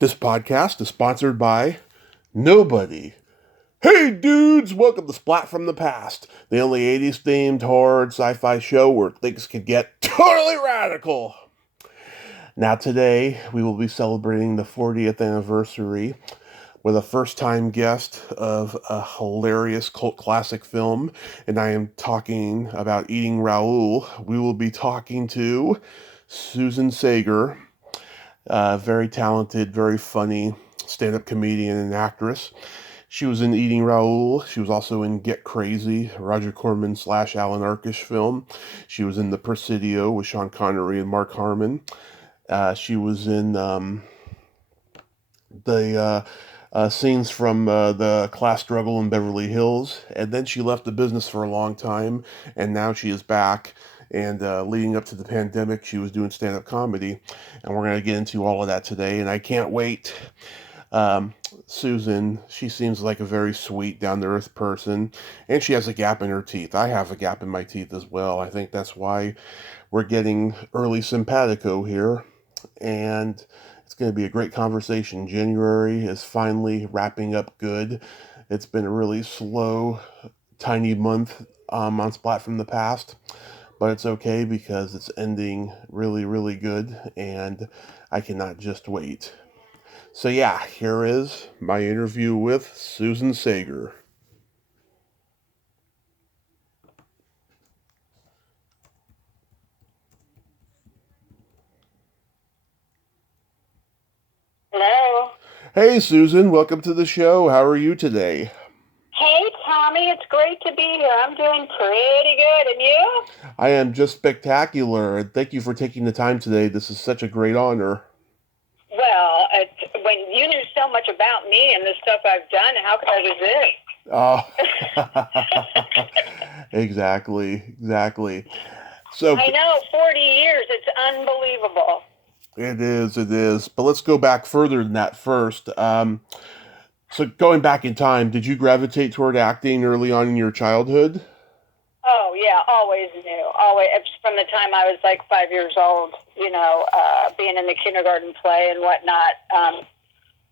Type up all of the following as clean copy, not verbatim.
This podcast is sponsored by nobody. Hey dudes, welcome to Splat from the Past, the only 80s themed horror and sci-fi show where things can get totally radical. Now today, we will be celebrating the 40th anniversary with a first-time guest of a hilarious cult classic film, and I am talking about Eating Raoul. We will be talking to Susan Saiger, very talented, very funny stand-up comedian and actress. She was in Eating Raoul. She was also in Get Crazy, Roger Corman / Alan Arkish film. She was in The Presidio with Sean Connery and Mark Harmon. She was in the scenes from the class struggle in Beverly Hills. And then she left the business for a long time, and now she is back. And leading up to the pandemic, she was doing stand-up comedy. And we're going to get into all of that today, and I can't wait. Susan, she seems like a very sweet, down-to-earth person, and she has a gap in her teeth. I have a gap in my teeth as well. I think that's why we're getting early simpatico here, and it's going to be a great conversation. January is finally wrapping up good. It's been a really slow, tiny month on Splat from the Past, but it's okay because it's ending really, really good, and I cannot just wait. So yeah, here is my interview with Susan Saiger. Hello. Hey Susan, welcome to the show. How are you today? Hey, Tommy. It's great to be here. I'm doing pretty good. And you? I am just spectacular, and thank you for taking the time today. This is such a great honor. Well, when you knew so much about me and the stuff I've done, how could I resist? Oh, exactly. So I know, 40 years. It's unbelievable. it is. But let's go back further than that first. So going back in time, did you gravitate toward acting early on in your childhood? Oh, yeah, always knew. Always, from the time I was like 5 years old, being in the kindergarten play and whatnot.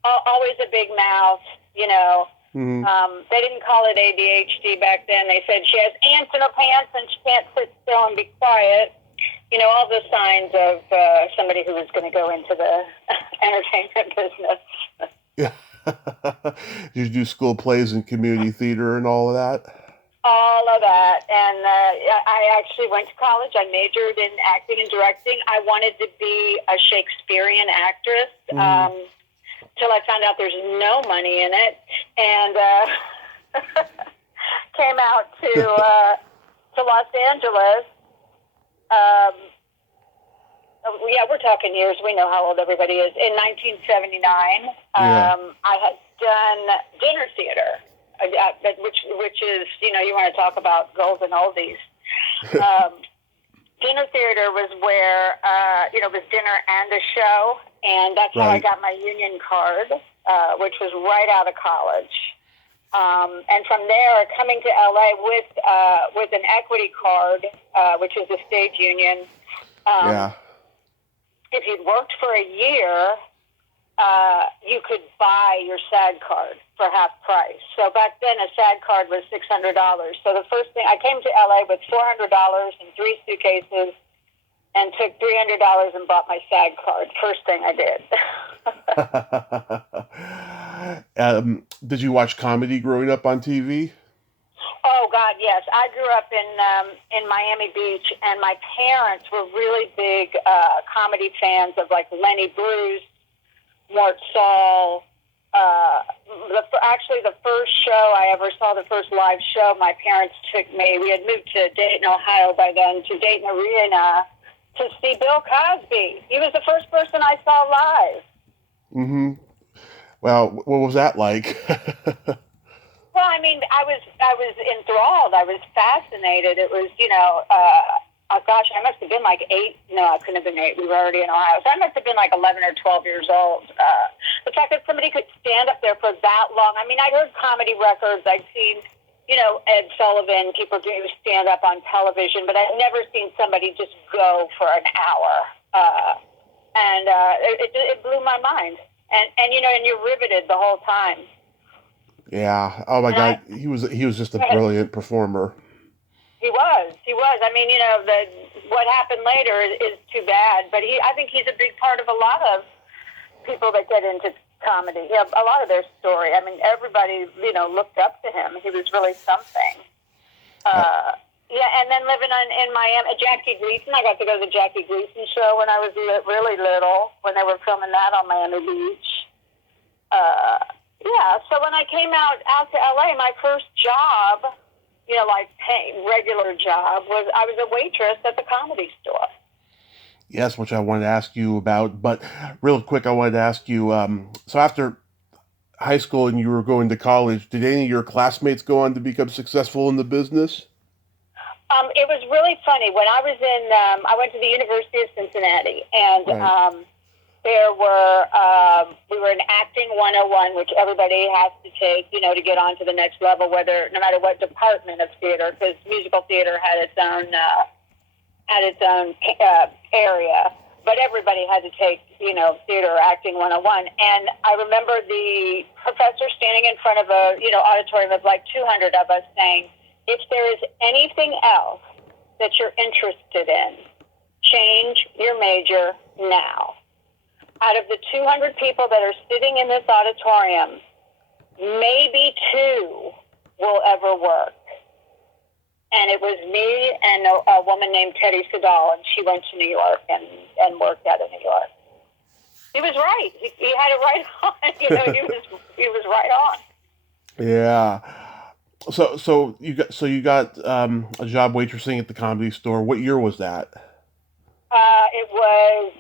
Always a big mouth, Mm-hmm. They didn't call it ADHD back then. They said she has ants in her pants and she can't sit still and be quiet. All the signs of somebody who was going to go into the entertainment business. Yeah. Did you do school plays and community theater and all of that? All of that. And I actually went to college. I majored in acting and directing. I wanted to be a Shakespearean actress till I found out there's no money in it. And came out to Los Angeles. Yeah, we're talking years. We know how old everybody is. In 1979, I had done dinner theater, which is, you want to talk about golden oldies. Dinner theater was where, it was dinner and a show, and that's how I got my union card, which was right out of college. And from there, coming to LA with an equity card, which is a stage union. If you'd worked for a year, you could buy your SAG card for half price. So back then, a SAG card was $600. So the first thing, I came to LA with $400 and 3 suitcases and took $300 and bought my SAG card. First thing I did. Did you watch comedy growing up on TV? Oh God, yes. I grew up in Miami Beach, and my parents were really big comedy fans of like Lenny Bruce, Mort Saul. Actually, the first show I ever saw, the first live show, my parents took me. We had moved to Dayton, Ohio by then, to Dayton Arena to see Bill Cosby. He was the first person I saw live. Mm-hmm. Well, what was that like? Well, I mean, I was enthralled. I was fascinated. It was, gosh, I must have been like 8. No, I couldn't have been 8. We were already in Ohio. So I must have been like 11 or 12 years old. The fact that somebody could stand up there for that long. I mean, I'd heard comedy records. I'd seen, Ed Sullivan, people do stand up on television, but I'd never seen somebody just go for an hour. And it blew my mind. And you're riveted the whole time. Yeah. Oh my God, he was just a brilliant performer. He was. I mean, what happened later is too bad, but I think he's a big part of a lot of people that get into comedy. Yeah, a lot of their story. I mean, everybody, looked up to him. He was really something. And then living in Miami, Jackie Gleason. I got to go to the Jackie Gleason show when I was really little, when they were filming that on Miami Beach. So when I came out to LA, my first job, regular job, was I was a waitress at the Comedy Store. Yes, which I wanted to ask you about. But real quick, I wanted to ask you, so after high school and you were going to college, did any of your classmates go on to become successful in the business? It was really funny. When I was I went to the University of Cincinnati, and Right. We were in Acting 101, which everybody has to take, to get on to the next level, no matter what department of theater, because musical theater had its own area, but everybody had to take, theater or Acting 101. And I remember the professor standing in front of a, auditorium of like 200 of us saying, if there is anything else that you're interested in, change your major now. Out of the 200 people that are sitting in this auditorium, maybe 2 will ever work. And it was me and a woman named Teddy Segal, and she went to New York and worked out of New York. He was right. He had it right on. He was right on. Yeah. So you got a job waitressing at the Comedy Store. What year was that? It was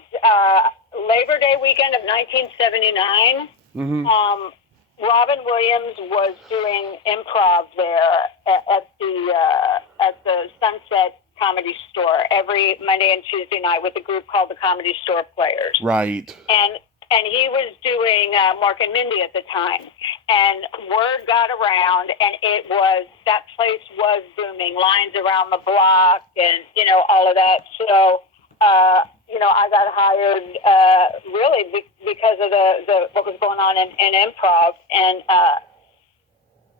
Labor Day weekend of 1979. Mm-hmm. Robin Williams was doing improv there at the Sunset Comedy Store every Monday and Tuesday night with a group called the Comedy Store Players. Right. And he was doing Mork and Mindy at the time. And word got around, and that place was booming, lines around the block and, all of that. So, I got hired really because of the what was going on in improv. And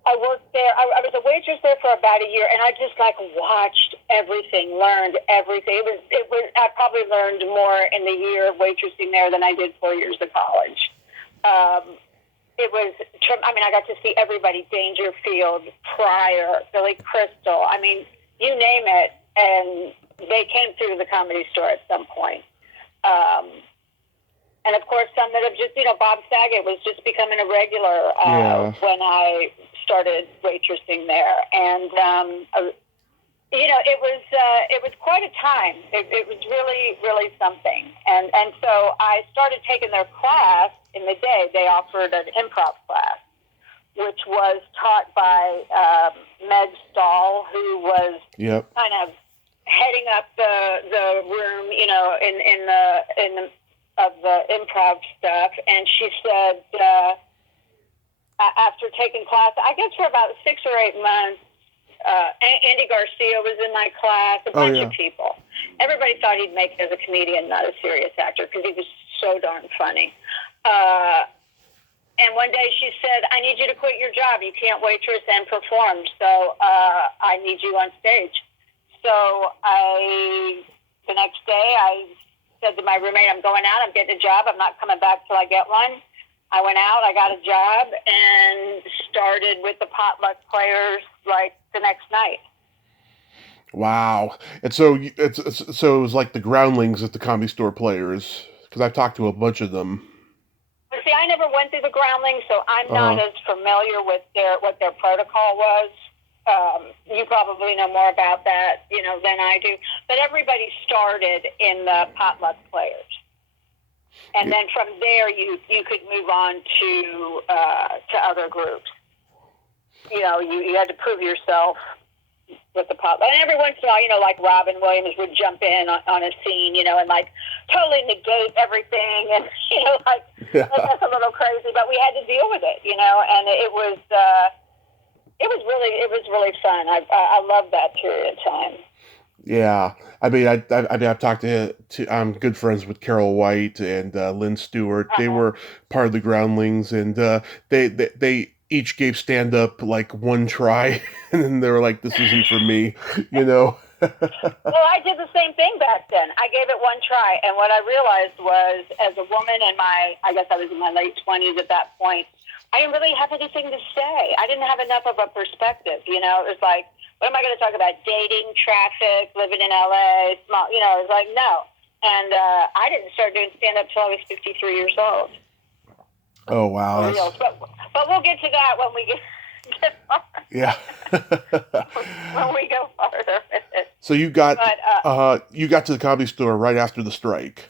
I worked there. I was a waitress there for about a year, and I just watched everything, learned everything. I probably learned more in the year of waitressing there than I did 4 years of college. I got to see everybody, Dangerfield, Pryor, Billy Crystal. I mean, you name it, and they came through the Comedy Store at some point. And of course, some that have just, Bob Saget was just becoming a regular when I started waitressing there. And, it was quite a time. It was really, really something. And so I started taking their class in the day. They offered an improv class, which was taught by Meg Stahl, who was kind of heading up the room, of the improv stuff. And she said, after taking class, I guess for about 6 or 8 months, Andy Garcia was in my class, a bunch of people. Everybody thought he'd make it as a comedian, not a serious actor, because he was so darn funny. And one day she said, I need you to quit your job. You can't waitress and perform, so I need you on stage. So the next day, I said to my roommate, I'm going out, I'm getting a job, I'm not coming back till I get one. I went out, I got a job, and started with the Potluck Players the next night. Wow. And so it was like the groundlings at the Comedy Store Players, because I've talked to a bunch of them. But see, I never went through the groundlings, so I'm not as familiar with what their protocol was. You probably know more about that, than I do. But everybody started in the Potluck Players. And then from there, you could move on to other groups. You had to prove yourself with the potluck. And every once in a while, like Robin Williams would jump in on a scene, and totally negate everything. And, that's a little crazy, but we had to deal with it, and it was really fun. I love that period of time. Yeah, I've talked to I'm good friends with Carol White and Lynn Stewart. They Uh-huh. were part of the Groundlings, and they each gave stand up like one try, and then they were like, "This isn't for me," you know. Well, I did the same thing back then. I gave it one try, and what I realized was, as a woman in I guess I was in my late 20s at that point, I didn't really have anything to say. I didn't have enough of a perspective, you know. It was like, what am I going to talk about? Dating, traffic, living in LA, small, you know. It was like, no. And I didn't start doing stand-up till I was 53 years old. Oh wow, For real. But we'll get to that when we get farther. yeah. When we go farther with it. So you got to the Comedy Store right after the strike.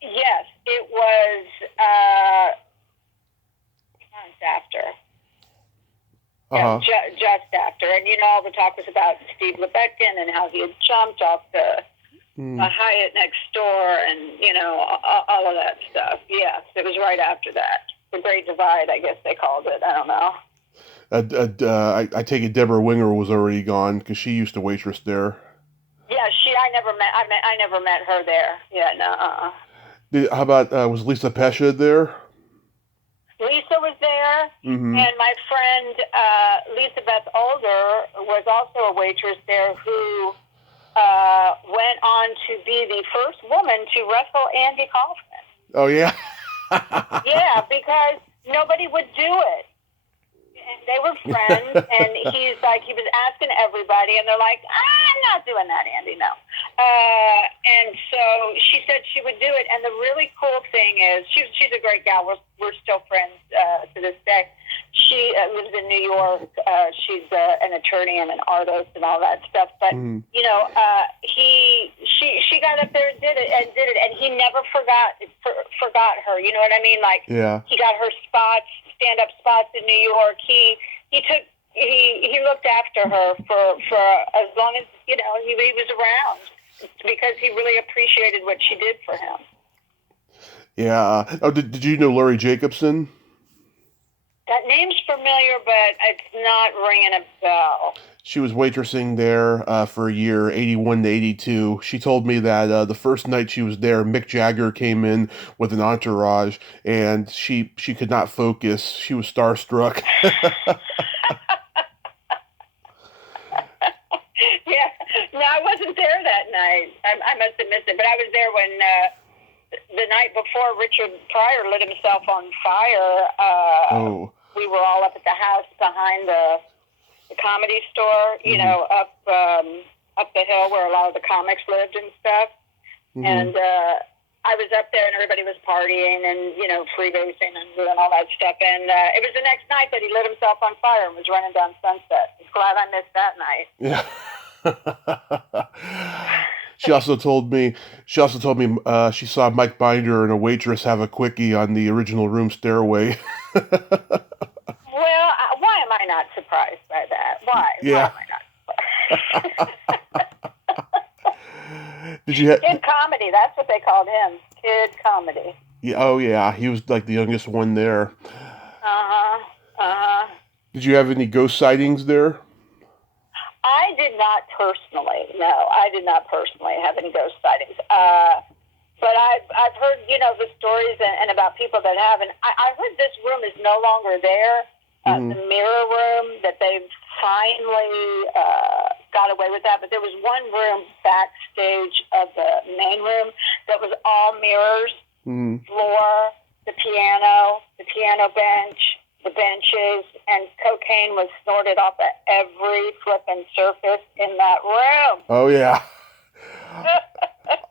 Yes, it was months after. Yeah, just after. And, you know, all the talk was about Steve Lebetkin and how he had jumped off the Hyatt next door and, you know, all of that stuff. Yes, it was right after that. The Great Divide, I guess they called it. I don't know. I take it Deborah Winger was already gone because she used to waitress there. Yeah, I never met her there. Yeah, no. How about was Lisa Pesha there? Lisa was there, Mm-hmm. and my friend Lisa Beth Older was also a waitress there who went on to be the first woman to wrestle Andy Kaufman. Oh, yeah? Yeah, because nobody would do it. And they were friends, and he was asking everybody, and they're like, I'm not doing that, Andy, no. And so she said she would do it, and the really cool thing is, she's a great gal, we're still friends to this day. She lives in New York, she's an attorney and an artist and all that stuff, but, you know, she got up there and did it, and he never forgot her, you know what I mean? Like, yeah. He got her spots, stand-up spots in New York. He looked after her for as long as, you know, he was around, because he really appreciated what she did for him. Yeah. Oh, did you know Laurie Jacobson? That name's familiar, but it's not ringing a bell. She was waitressing there for a year, 81 to 82. She told me that the first night she was there, Mick Jagger came in with an entourage, and she could not focus. She was starstruck. Yeah. No, I wasn't there that night. I must have missed it, but I was there when the night before Richard Pryor lit himself on fire. We were all up at the house behind the Comedy Store, you know, up the hill where a lot of the comics lived and stuff. And I was up there, and everybody was partying and, you know, freebasing and doing all that stuff. And it was the next night that he lit himself on fire and was running down Sunset. I'm glad I missed that night. Yeah. She also told me she saw Mike Binder and a waitress have a quickie on the original room stairway. Well, why am I not surprised by that? Why? Yeah. Why am I not surprised? Did you Kid Comedy, that's what they called him. Kid Comedy. Yeah, oh yeah, he was like the youngest one there. Did you have any ghost sightings there? I did not personally. No, I did not personally have any ghost sightings. But I've heard, you know, the stories and about people that have, and I heard this room is no longer there. The mirror room, that they've finally got away with that. But there was one room backstage of the main room that was all mirrors, floor, the piano bench, the benches, and cocaine was snorted off of every flipping surface in that room. Oh, yeah.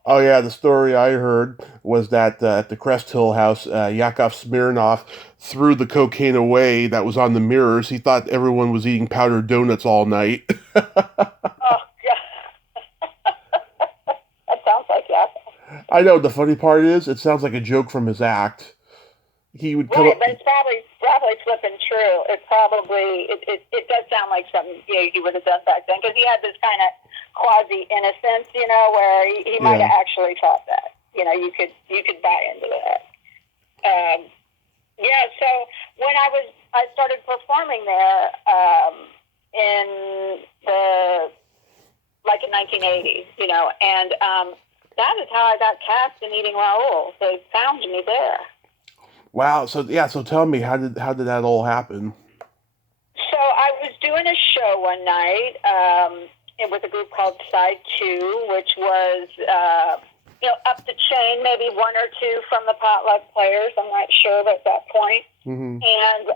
Oh, yeah, the story I heard was that at the Crest Hill house, Yakov Smirnoff threw the cocaine away that was on the mirrors. He thought everyone was eating powdered donuts all night. Oh, God. That sounds like Yakov. I know, the funny part is, it sounds like a joke from his act. He would come right, but it's probably flipping true. It does sound like something he would have done back then, because he had this kind of quasi-innocence, you know, where he might have actually thought that. You know, you could buy into that. So when I started performing there in the 1980, and that is how I got cast in Eating Raoul. They found me there. Wow. So tell me, how did that all happen? So I was doing a show one night with a group called Side 2, which was, up the chain, maybe one or two from the Potluck Players. I'm not sure at that point. Mm-hmm. And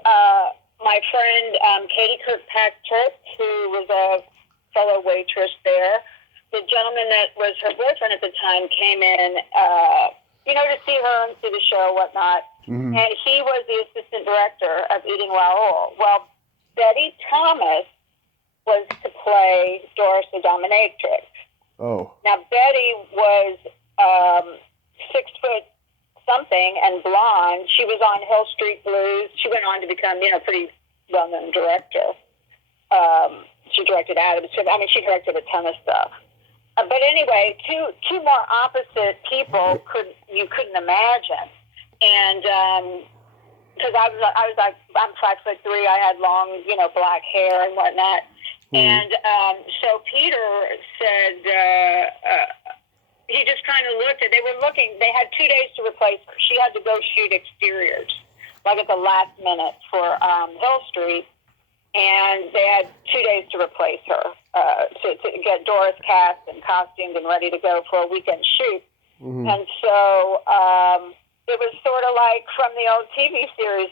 my friend Katie Kirkpatrick, who was a fellow waitress there, the gentleman that was her boyfriend at the time came in, to see her and see the show, whatnot. Mm-hmm. And he was the assistant director of Eating Raoul. Well, Betty Thomas was to play Doris the Dominatrix. Oh. Now, Betty was 6 foot something and blonde. She was on Hill Street Blues. She went on to become, pretty well-known director. She directed Adams. She directed a ton of stuff. But anyway, two more opposite people you couldn't imagine. And because I'm 5'3", I had long, black hair and whatnot. Mm-hmm. And so Peter said, he just kind of looked at, they had 2 days to replace her. She had to go shoot exteriors, like at the last minute for Hill Street. And they had 2 days to replace her, to get Doris cast and costumed and ready to go for a weekend shoot. Mm-hmm. And so it was sort of like from the old TV series.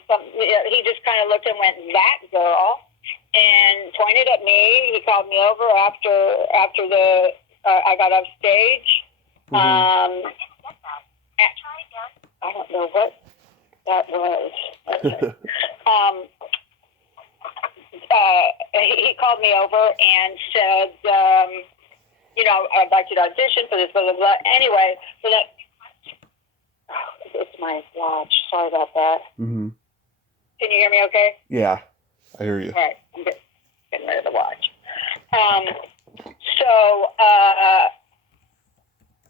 He just kind of looked and went, "That girl," and pointed at me. He called me over after I got off stage. Mm-hmm. I don't know what that was. Okay. He called me over and said, I'd like you to audition for this, blah, blah, blah. Anyway, so it's my watch. Sorry about that. Mm-hmm. Can you hear me okay? Yeah, I hear you. All right, I'm getting rid of the watch.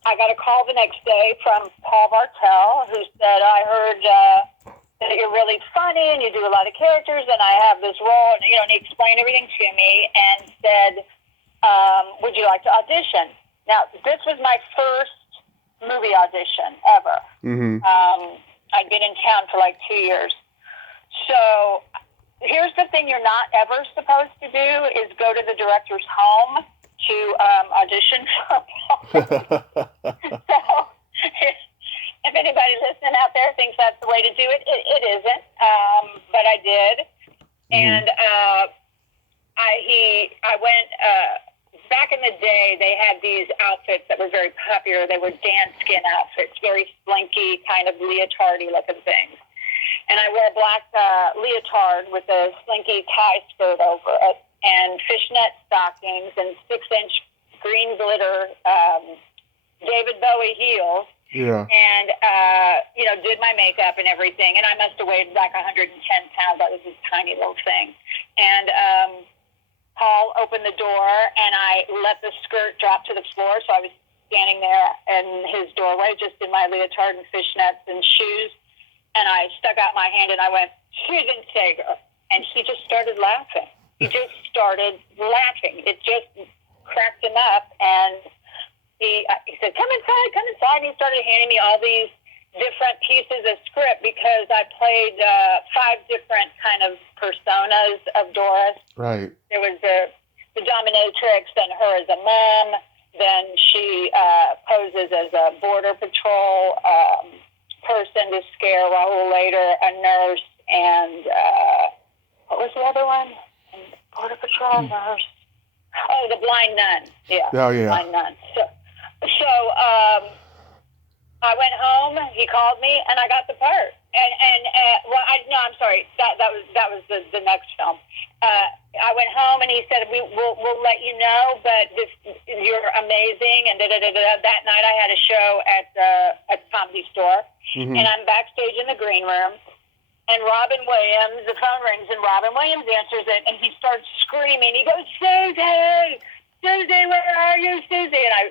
I got a call the next day from Paul Bartel, who said, "I heard that you're really funny and you do a lot of characters, and I have this role," and he explained everything to me and said, "Would you like to audition?" Now, this was my first movie audition ever. Mm-hmm. I'd been in town for like 2 years. So here's the thing you're not ever supposed to do is go to the director's home to audition for So if anybody listening out there thinks that's the way to do it, it isn't. But I did. Mm-hmm. And I went, back in the day, they had these outfits that were very popular. They were Dan skin outfits, very slinky, kind of leotardy looking things. And I wore a black leotard with a slinky tie skirt over it, and fishnet stockings and 6-inch green glitter David Bowie heels. Yeah. And, did my makeup and everything. And I must have weighed like 110 pounds. I was this tiny little thing. And Paul opened the door, and I let the skirt drop to the floor. So I was standing there in his doorway, just in my leotard and fishnets and shoes. And I stuck out my hand, and I went, "Susan Saiger." And he just started laughing. He just started laughing. It just cracked him up. And he said, come inside. And he started handing me all these different pieces of script because I played 5 different kind of personas of Doris. Right. There was the dominatrix, then her as a mom, then she poses as a border patrol person to scare Raoul later, a nurse, and what was the other one? Border patrol nurse. Oh, the blind nun. Yeah. Oh, yeah. Blind nun. So I went home. He called me, and I got the part. I'm sorry. That was the next film. I went home, and he said, "We'll let you know, but you're amazing." And that night, I had a show at the Comedy Store, mm-hmm. and I'm backstage in the green room. And Robin Williams, the phone rings, and Robin Williams answers it, and he starts screaming. He goes, "Susie, where are you, Susie?" And I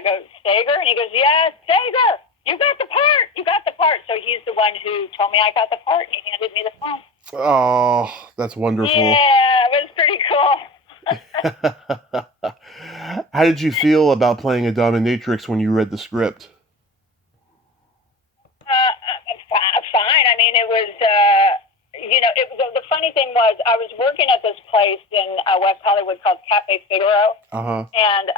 go, "Saiger?" And he goes, "Yes, Saiger, you got the part. So he's the one who told me I got the part, and he handed me the phone. Oh, that's wonderful. Yeah, it was pretty cool. How did you feel about playing a dominatrix when you read the script? Fine. I mean, it was, the funny thing was I was working at this place in West Hollywood called Cafe Figaro. Uh-huh. And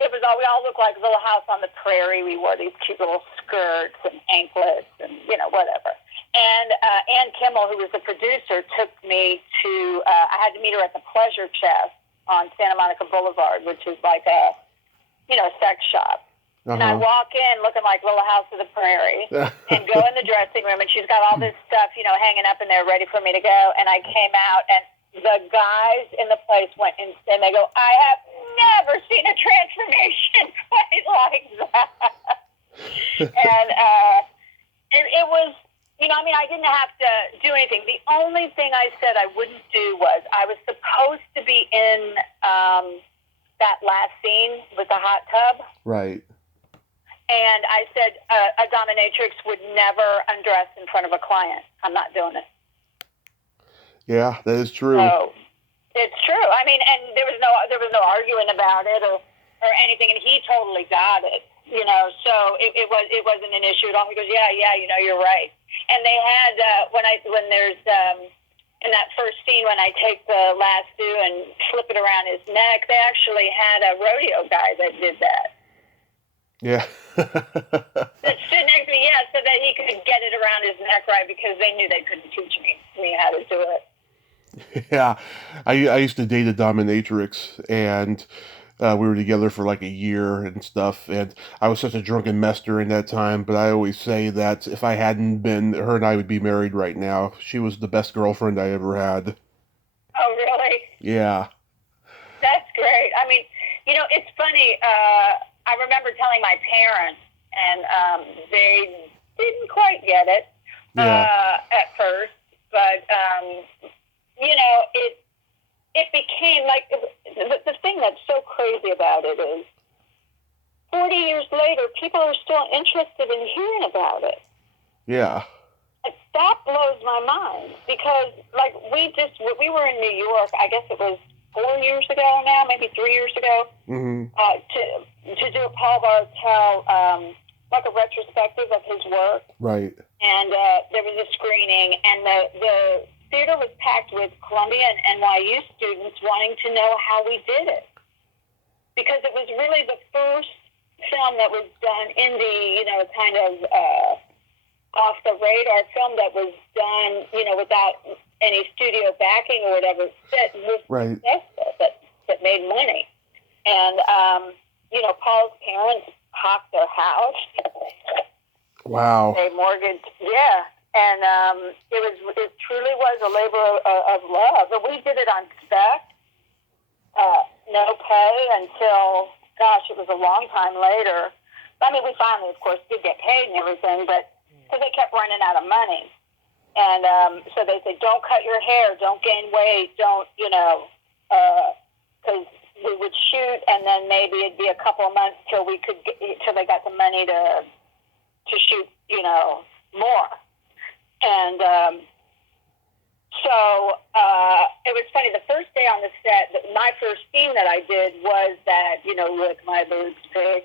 we all looked like Little House on the Prairie. We wore these cute little skirts and anklets and, whatever. And Ann Kimmel, who was the producer, took me to, I had to meet her at the Pleasure Chest on Santa Monica Boulevard, which is like a sex shop. Uh-huh. And I walk in looking like Little House of the Prairie and go in the dressing room, and she's got all this stuff, hanging up in there ready for me to go. And I came out, and the guys in the place went and they go, I have never seen a transformation quite like that. And it was, I didn't have to do anything. The only thing I said I wouldn't do was I was supposed to be in that last scene with the hot tub. Right. And I said a dominatrix would never undress in front of a client. I'm not doing it. Yeah, that is true. So it's true. I mean, and there was no arguing about it or anything, and he totally got it. So it wasn't an issue at all. He goes, yeah, you're right. And they had when there's in that first scene when I take the lasso and flip it around his neck, they actually had a rodeo guy that did that. Yeah. That stood next to me, so that he could get it around his neck right, because they knew they couldn't teach me how to do it. Yeah. I used to date a dominatrix, and we were together for like a year and stuff, and I was such a drunken mess during that time, but I always say that if I hadn't been, her and I would be married right now. She was the best girlfriend I ever had. Oh, really? Yeah. That's great. I mean, it's funny, I remember telling my parents, and they didn't quite get it at first, but it became like the thing that's so crazy about it is 40 years later, people are still interested in hearing about it. Yeah. And that blows my mind, because we were in New York, I guess it was 4 years ago now, maybe 3 years ago, to do a Paul Bartel, like a retrospective of his work. Right. And there was a screening, and the theater was packed with Columbia and NYU students wanting to know how we did it. Because it was really the first film that was done in the, kind of off-the-radar film that was done, without any studio backing or whatever, that was successful, that made money. And, Paul's parents hocked their house. Wow. They mortgaged, and it truly was a labor of love. And we did it on spec, no pay until, it was a long time later. I mean, we finally, of course, did get paid and everything, but because they kept running out of money. And so they said, don't cut your hair, don't gain weight, don't, because we would shoot, and then maybe it'd be a couple of months till they got the money to shoot, more. And so it was funny. The first day on the set, my first scene that I did was that, lick my boobs big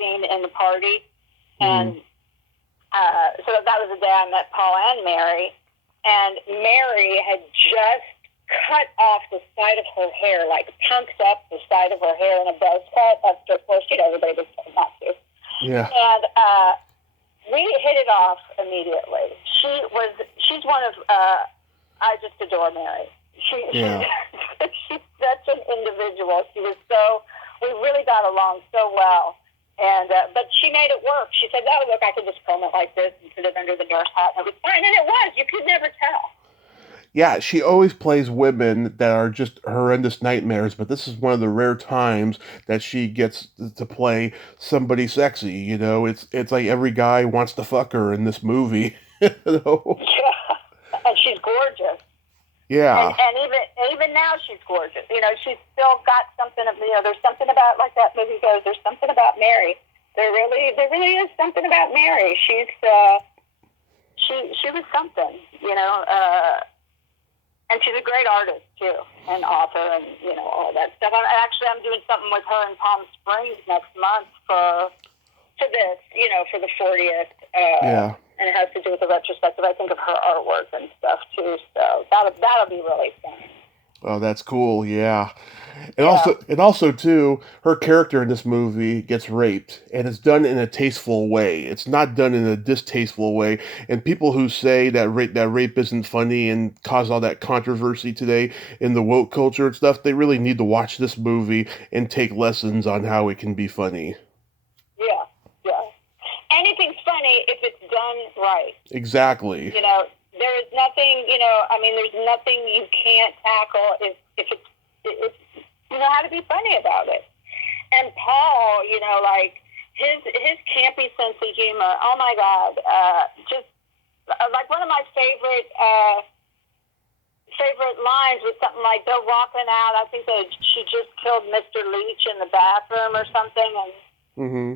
scene in the party. And so that was the day I met Paul and Mary. And Mary had just cut off the side of her hair, like punked up the side of her hair in a buzz cut. Of course, everybody was told not to. Yeah. And we hit it off immediately. She's one of, I just adore Mary. She's such an individual. We really got along so well. And, but she made it work. She said, oh, look, I could just comb it like this and put it under the nurse hat, and it was fine. And it was. You could never tell. Yeah, she always plays women that are just horrendous nightmares, but this is one of the rare times that she gets to play somebody sexy, It's like every guy wants to fuck her in this movie, Yeah, and she's gorgeous. Yeah. And even now she's gorgeous. She's still got something of, there's something about, like that movie goes, there's something about Mary. There really is something about Mary. She was something, And she's a great artist, too, and author, and, all that stuff. I'm doing something with her in Palm Springs next month for this, for the 40th. Yeah. And it has to do with the retrospective, I think, of her artwork and stuff, too. So that'll be really fun. Oh, that's cool. Yeah. And also too, her character in this movie gets raped, and it's done in a tasteful way. It's not done in a distasteful way. And people who say that rape isn't funny and cause all that controversy today in the woke culture and stuff, they really need to watch this movie and take lessons on how it can be funny. Yeah, yeah. Anything's funny if it's done right. Exactly. There is nothing, there's nothing you can't tackle if it's how to be funny about it. And Paul, his campy sense of humor, oh my God, just like one of my favorite lines was something like, they're walking out, I think she just killed Mr. Leach in the bathroom or something, and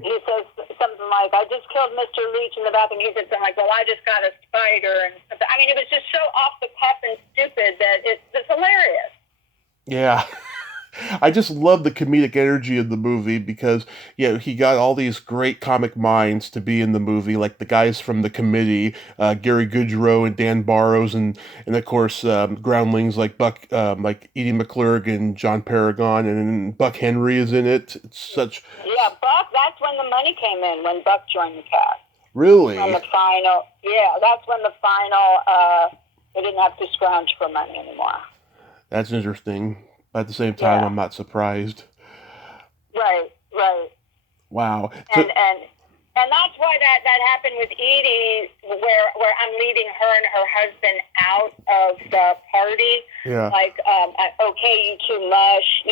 he says something like, I just killed Mr. Leach in the bathroom. He said something like, well, I just got a spider. And it was just so off the cuff and stupid that it's hilarious. Yeah. I just love the comedic energy of the movie because, he got all these great comic minds to be in the movie, like the guys from The Committee, Gary Goodrow and Dan Barrows, and of course, groundlings like Buck, like Edie McClurg and John Paragon, and Buck Henry is in it. It's such... Yeah, Buck, that's when the money came in, when Buck joined the cast. Really? When the final, that's when the final, they didn't have to scrounge for money anymore. That's interesting. At the same time, I'm not surprised. Right. Wow. And that's why that happened with Edie, where I'm leading her and her husband out of the party. Yeah. Like, okay, you two mush,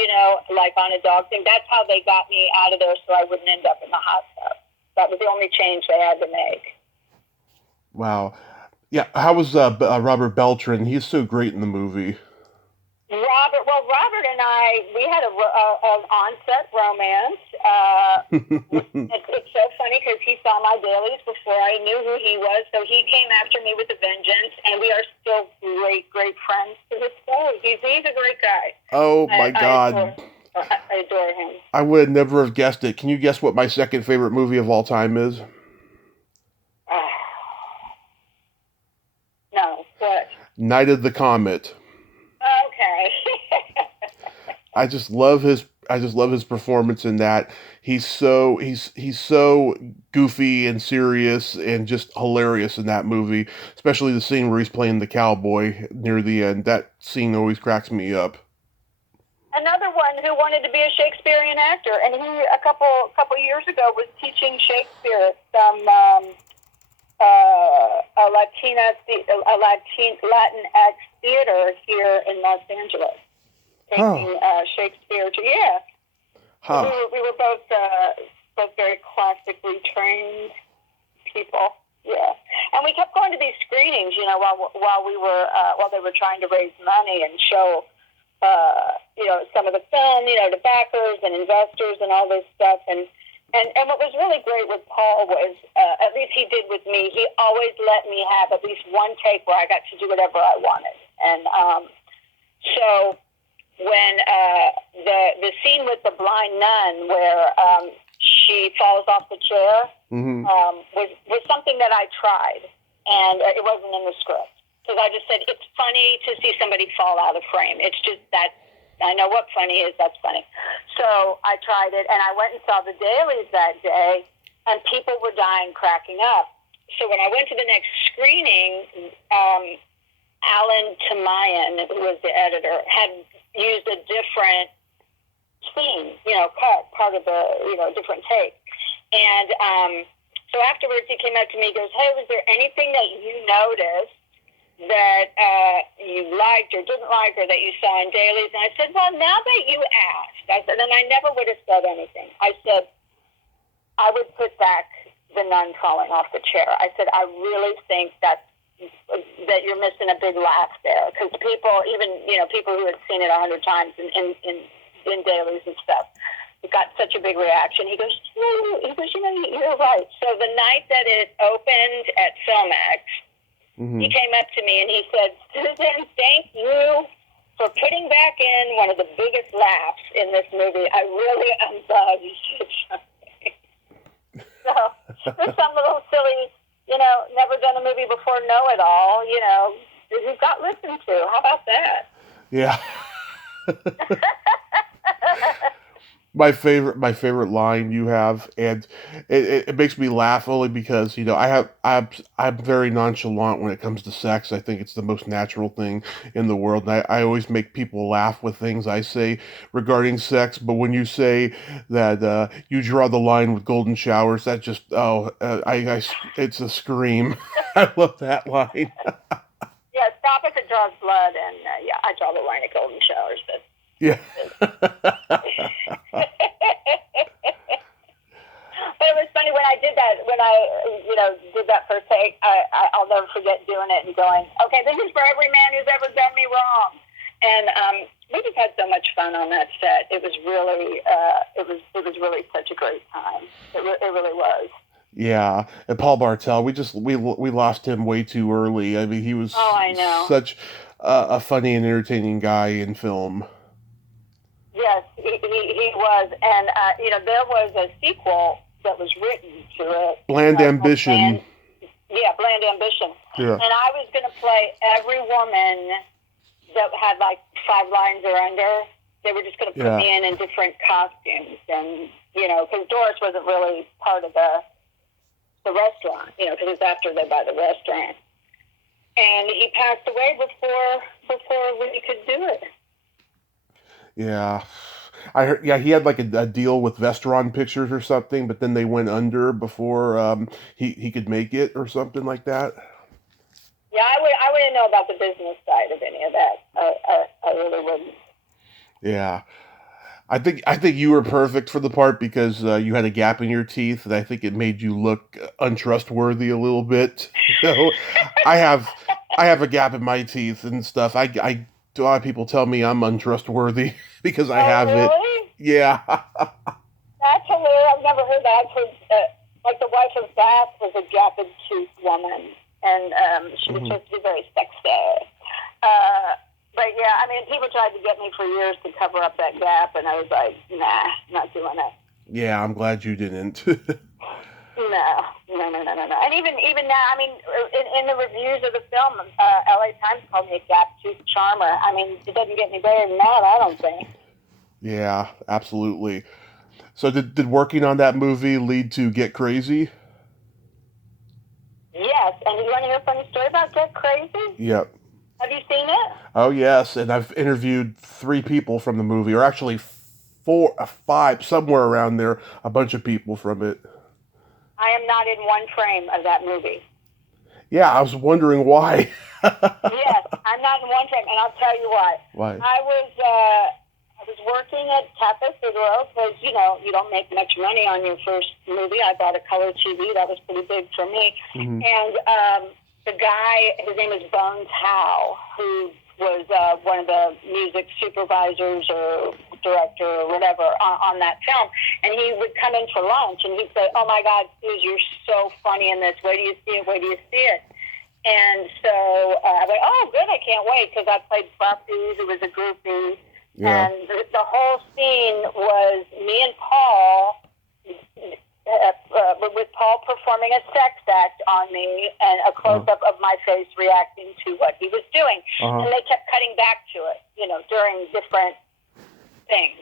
like on a dog thing. That's how they got me out of there so I wouldn't end up in the hot tub. That was the only change they had to make. Wow. Yeah, how was Robert Beltran? He's so great in the movie. Robert and I, we had an on-set romance. It's so funny because he saw my dailies before I knew who he was, so he came after me with a vengeance, and we are still great, great friends to this day. He's a great guy. Oh, my God. I adore him. I would never have guessed it. Can you guess what my second favorite movie of all time is? No, what? Night of the Comet. Okay. I just love his performance in that. He's so goofy and serious and just hilarious in that movie, especially the scene where he's playing the cowboy near the end. That scene always cracks me up. Another one who wanted to be a Shakespearean actor, and he a couple years ago was teaching Shakespeare at some Latinx theater here in Los Angeles. Taking Shakespeare to Huh. We were both very classically trained people. Yeah, and we kept going to these screenings, while they were trying to raise money and show, some of the film, to backers and investors and all this stuff. And what was really great with Paul was, at least he did with me, he always let me have at least one take where I got to do whatever I wanted. And so when the scene with the blind nun where she falls off the chair was something that I tried, and it wasn't in the script. Because I just said, it's funny to see somebody fall out of frame. It's just that, I know what funny is, that's funny. So I tried it, and I went and saw the dailies that day, and people were dying, cracking up. So when I went to the next screening, Alan Tamayan, who was the editor, had used a different scene, part of the, different take. And so afterwards he came up to me, he goes, hey, was there anything that you noticed that you liked or didn't like or that you saw in dailies? And I said, well, now that you asked, I said, and I never would have said anything. I said, I would put back the nun falling off the chair. I said, I really think that you're missing a big laugh there, because people, even people who had seen it 100 times in dailies and stuff, it got such a big reaction. He goes, you're right. So the night that it opened at Filmex, He came up to me and he said, Susan, thank you for putting back in one of the biggest laughs in this movie. I really am glad you said something. So there's some little silly, never done a movie before, know-it-all, who got listened to. How about that? Yeah. My favorite line you have, and it makes me laugh only because I'm very nonchalant when it comes to sex. I think it's the most natural thing in the world, and I always make people laugh with things I say regarding sex. But when you say that you draw the line with golden showers, that just it's a scream. I love that line. Yeah, stop if it draws blood, and I draw the line at golden showers. But Yeah. But it was funny when I did that. When I, did that first take, I'll never forget doing it and going, "Okay, this is for every man who's ever done me wrong." And we just had so much fun on that set. It was really, it was really such a great time. It really was. Yeah, and Paul Bartel, we lost him way too early. I mean, he was such a funny and entertaining guy in film. Yes, he was, and there was a sequel that was written to it. Bland Ambition. Bland Ambition. Yeah. And I was going to play every woman that had like 5 lines or under. They were just going to put me in different costumes, and because Doris wasn't really part of the restaurant, because it's after they buy the restaurant. And he passed away before we could do it. Yeah. I heard, he had like a deal with Vestron Pictures or something, but then they went under before he could make it or something like that. Yeah, I wouldn't know about the business side of any of that. I really wouldn't. Yeah. I think you were perfect for the part because you had a gap in your teeth, and I think it made you look untrustworthy a little bit. I have a gap in my teeth and stuff. A lot of people tell me I'm untrustworthy because I have really? it. Yeah. That's hilarious. I've never heard that. I've heard, like the wife of Bath was a gap tooth woman, and she was supposed to be very sexy. But yeah, I mean, people tried to get me for years to cover up that gap, and I was like, nah, not doing it. Yeah, I'm glad you didn't. No. And even now, I mean, in the reviews of the film, LA Times called me a gap-tooth charmer. I mean, it doesn't get any better than that, I don't think. Yeah, absolutely. So did working on that movie lead to Get Crazy? Yes, and you want to hear a funny story about Get Crazy? Yep. Have you seen it? Oh, yes, and I've interviewed 3 people from the movie, or actually 4, 5, somewhere around there, a bunch of people from it. I am not in one frame of that movie. Yeah, I was wondering why. Yes, I'm not in one frame, and I'll tell you why. Why? I was working at Cafe Figaro because, you don't make much money on your first movie. I bought a color TV. That was pretty big for me. Mm-hmm. And the guy, his name is Bones Howe, who was one of the music supervisors or director or whatever on that film. And he would come in for lunch, and he'd say, "Oh, my God, Suze, you're so funny in this. Where do you see it? Where do you see it?" And so I went, "Oh, good, I can't wait," because I played Buffy, who was a groupie. Yeah. And the whole scene was me and Paul, with Paul performing a sex act on me and a close-up of my face reacting to what he was doing. And they kept cutting back to it, during different things.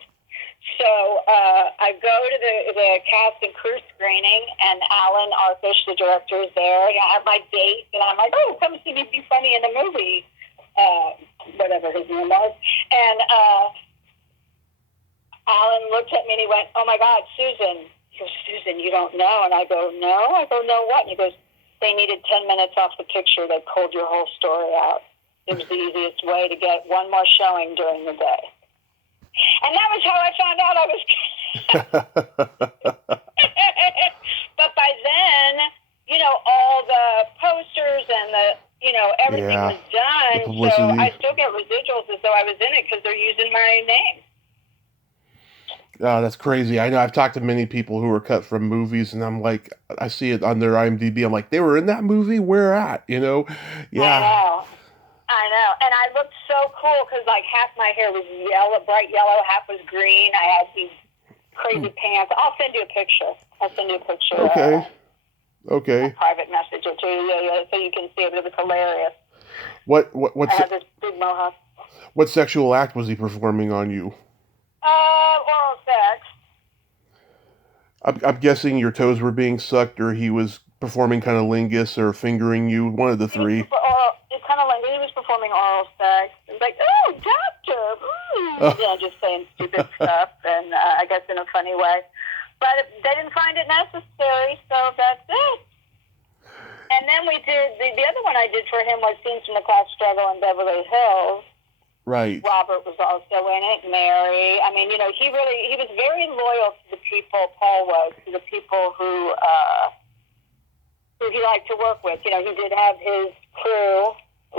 So I go to the cast and crew screening, and Alan Arfish, the director, is there. And I have my date, and I'm like, "Oh, come see me be funny in a movie," whatever his name was. And Alan looked at me, and he went, "Oh, my God, Susan." He goes, "Susan, you don't know." And I go, "No." I go, "No, what?" And he goes, "They needed 10 minutes off the picture. They pulled your whole story out. It was the easiest way to get one more showing during the day." And that was how I found out I was But by then, all the posters and everything was done. So I still get residuals as though I was in it because they're using my name. Oh, that's crazy. I know I've talked to many people who were cut from movies, and I'm like, I see it on their IMDb. I'm like, they were in that movie? Where at? You know? Yeah. I know. And I looked so cool because, like, half my hair was yellow, bright yellow, half was green. I had these crazy pants. I'll send you a picture. Okay. Okay. A private message or two. Yeah, so you can see it. It was hilarious. What's I had this big mohawk. What sexual act was he performing on you? Oral sex. I'm guessing your toes were being sucked, or he was performing kind of lingus or fingering you. One of the three. It's kind of like he was performing oral sex. It's like, oh, doctor, just saying stupid stuff, and I guess in a funny way. But they didn't find it necessary, so that's it. And then we did the other one I did for him was Scenes from the Class Struggle in Beverly Hills. Right. Robert was also in it. Mary. I mean, he was very loyal to the people. Paul was to the people who he liked to work with. He did have his crew. A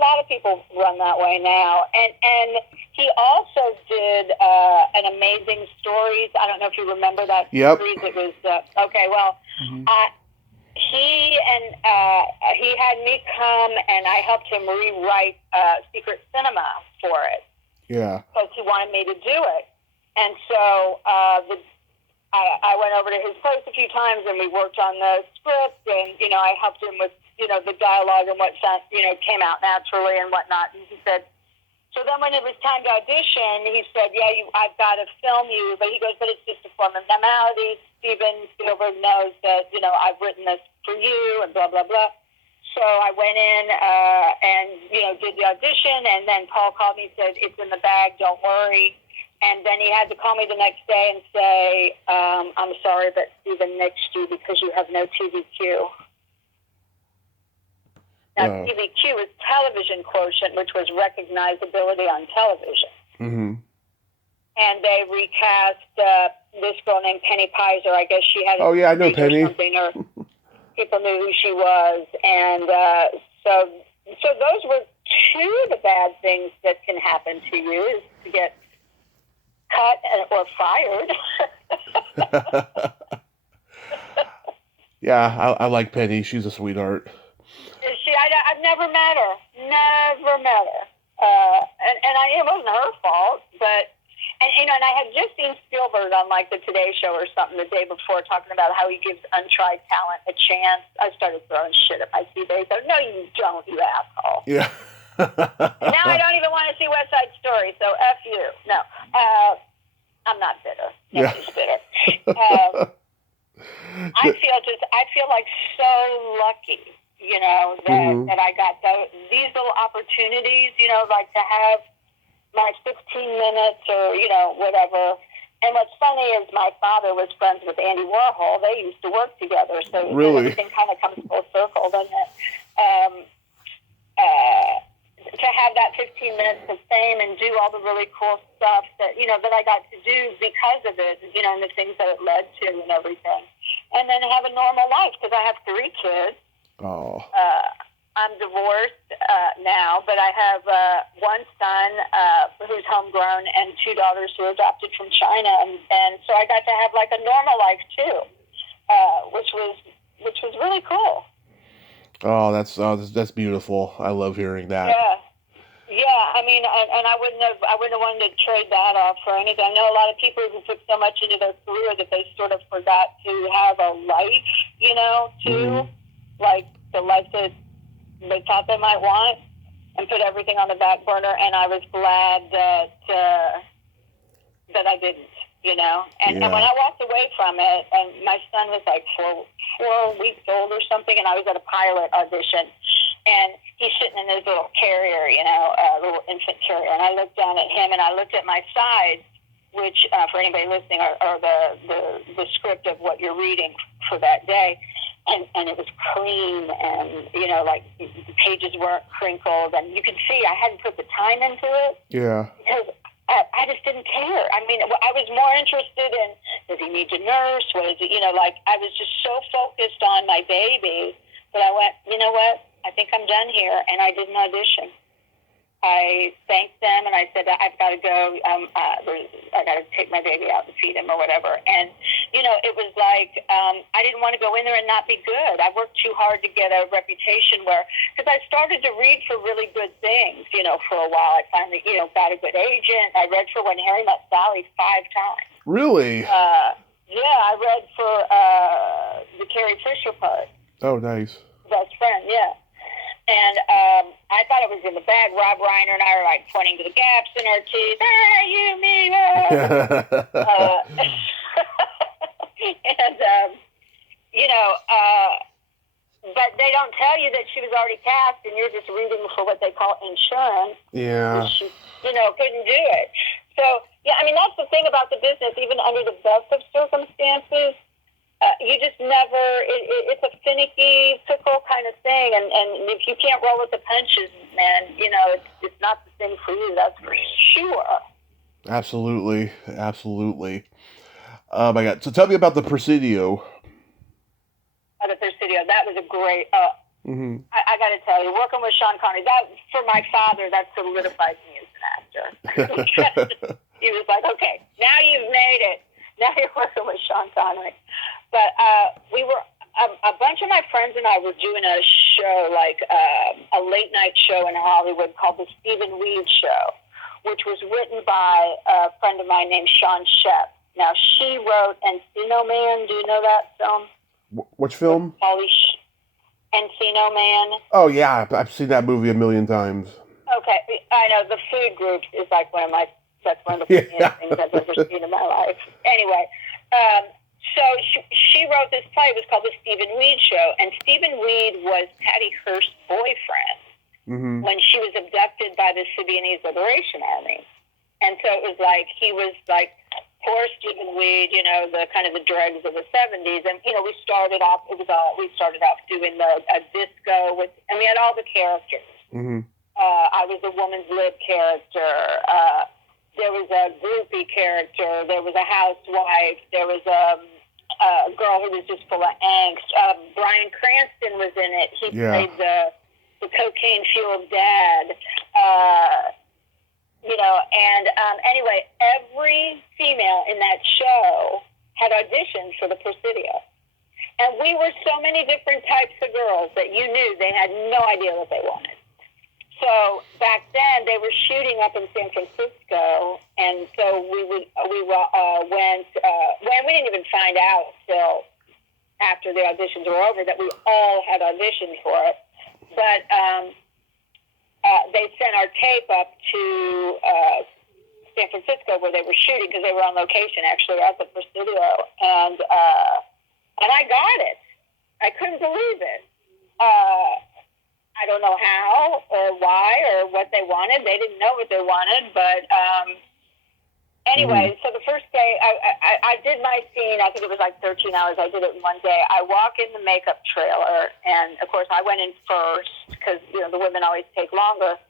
lot of people run that way now. And he also did an Amazing Stories. I don't know if you remember that series. It was okay. Well, he had me come and I helped him rewrite Secret Cinema for it. Yeah. Because he wanted me to do it. And so I went over to his place a few times and we worked on the script and, I helped him with, the dialogue and what came out naturally and whatnot. And he said, so then when it was time to audition, he said, I've got to film you. But he goes, but it's just a form of formality. Steven Spielberg knows that, I've written this for you and blah, blah, blah. So I went in and, did the audition. And then Paul called me and said, it's in the bag, don't worry. And then he had to call me the next day and say, I'm sorry, but Steven nixed you because you have no TVQ. Now, TVQ is television quotient, which was recognizability on television. Mm-hmm. And they recast this girl named Penny Pizer. I guess she had I know Penny. Or people knew who she was. And so those were two of the bad things that can happen to you is to get cut or fired. Yeah, I like Penny. She's a sweetheart. I've never met her. And it wasn't her fault, but, and I had just seen Spielberg on like the Today Show or something the day before talking about how he gives untried talent a chance. I started throwing shit at my TV. So, no, you don't, you asshole. Yeah. Now I don't even want to see West Side Story, so F you. No. I'm not bitter. Nobody's bitter. I feel like so lucky, that I got these little opportunities, like to have my 15 minutes or, whatever. And what's funny is my father was friends with Andy Warhol. They used to work together. So everything kind of comes full circle, doesn't it? To have that 15 minutes of fame and do all the really cool stuff that, that I got to do because of it, and the things that it led to and everything. And then have a normal life because I have 3 kids. Oh. I'm divorced now, but I have one son who's homegrown and 2 daughters who are adopted from China, and so I got to have like a normal life too, which was really cool. Oh, that's beautiful. I love hearing that. Yeah. I mean, and I wouldn't have wanted to trade that off for anything. I know a lot of people who put so much into their career that they sort of forgot to have a life, too, like the life that they thought they might want, and put everything on the back burner. And I was glad that I didn't, And when I walked away from it, and my son was like 4 weeks old or something, and I was at a pilot audition, and he's sitting in his little carrier, little infant carrier, and I looked down at him, and I looked at my sides, which for anybody listening are the script of what you're reading for that day. And it was clean, and like the pages weren't crinkled, and you could see I hadn't put the time into it. Yeah. Because I just didn't care. I mean, I was more interested in, does he need to nurse? What is it? I was just so focused on my baby that I went, you know what? I think I'm done here, and I did an audition. I thanked them, and I said, I've got to go. I got to take my baby out and feed him or whatever. And, it was like I didn't want to go in there and not be good. I worked too hard to get a reputation because I started to read for really good things, for a while. I finally, got a good agent. I read for When Harry Met Sally 5 times. Really? Yeah, I read for the Carrie Fisher part. Oh, nice. Best friend, yeah. And I thought it was in the bag. Rob Reiner and I were like pointing to the gaps in our teeth. Hey, you, me, but they don't tell you that she was already cast, and you're just reading for what they call insurance. Yeah. She, couldn't do it. So, yeah, I mean, that's the thing about the business. Even under the best of circumstances, you just never, it's a finicky, fickle kind of thing. And if you can't roll with the punches, man, it's not the thing for you, that's for sure. Absolutely. Absolutely. Oh, my God. So tell me about the Presidio. The Presidio, that was a great, Mm-hmm. I got to tell you, working with Sean Connery, that, for my father, that solidified me as an actor. He was like, okay, now you've made it. Now you're working with Sean Connery. But we were, a bunch of my friends and I were doing a show, like a late night show in Hollywood called The Stephen Weed Show, which was written by a friend of mine named Sean Shep. Now, she wrote Encino Man. Do you know that film? Which film? Encino Man. Oh, yeah. I've seen that movie a million times. Okay. I know. The Food Group is like that's one of the funniest things I've ever seen in my life. Anyway, so she wrote this play. It was called The Stephen Weed Show. And Stephen Weed was Patty Hearst's boyfriend when she was abducted by the Sudanese Liberation Army. And so it was like, he was like, poor Stephen Weed, the kind of the dregs of the 70s. And, we started off doing a disco and we had all the characters. Mm-hmm. I was a woman's lib character. There was a groupie character. There was a housewife. There was a girl who was just full of angst. Bryan Cranston was in it. He played the cocaine-fueled dad. Anyway, every female in that show had auditioned for the Presidio. And we were so many different types of girls that you knew they had no idea what they wanted. So back then they were shooting up in San Francisco, and so we went. We didn't even find out till after the auditions were over that we all had auditioned for it. But they sent our tape up to San Francisco where they were shooting because they were on location actually at the Presidio, and I got it. I couldn't believe it. I don't know how or why or what they wanted. They didn't know what they wanted, but anyway, so the first day I did my scene. I think it was like 13 hours. I did it in one day. I walk in the makeup trailer, and of course I went in first because the women always take longer.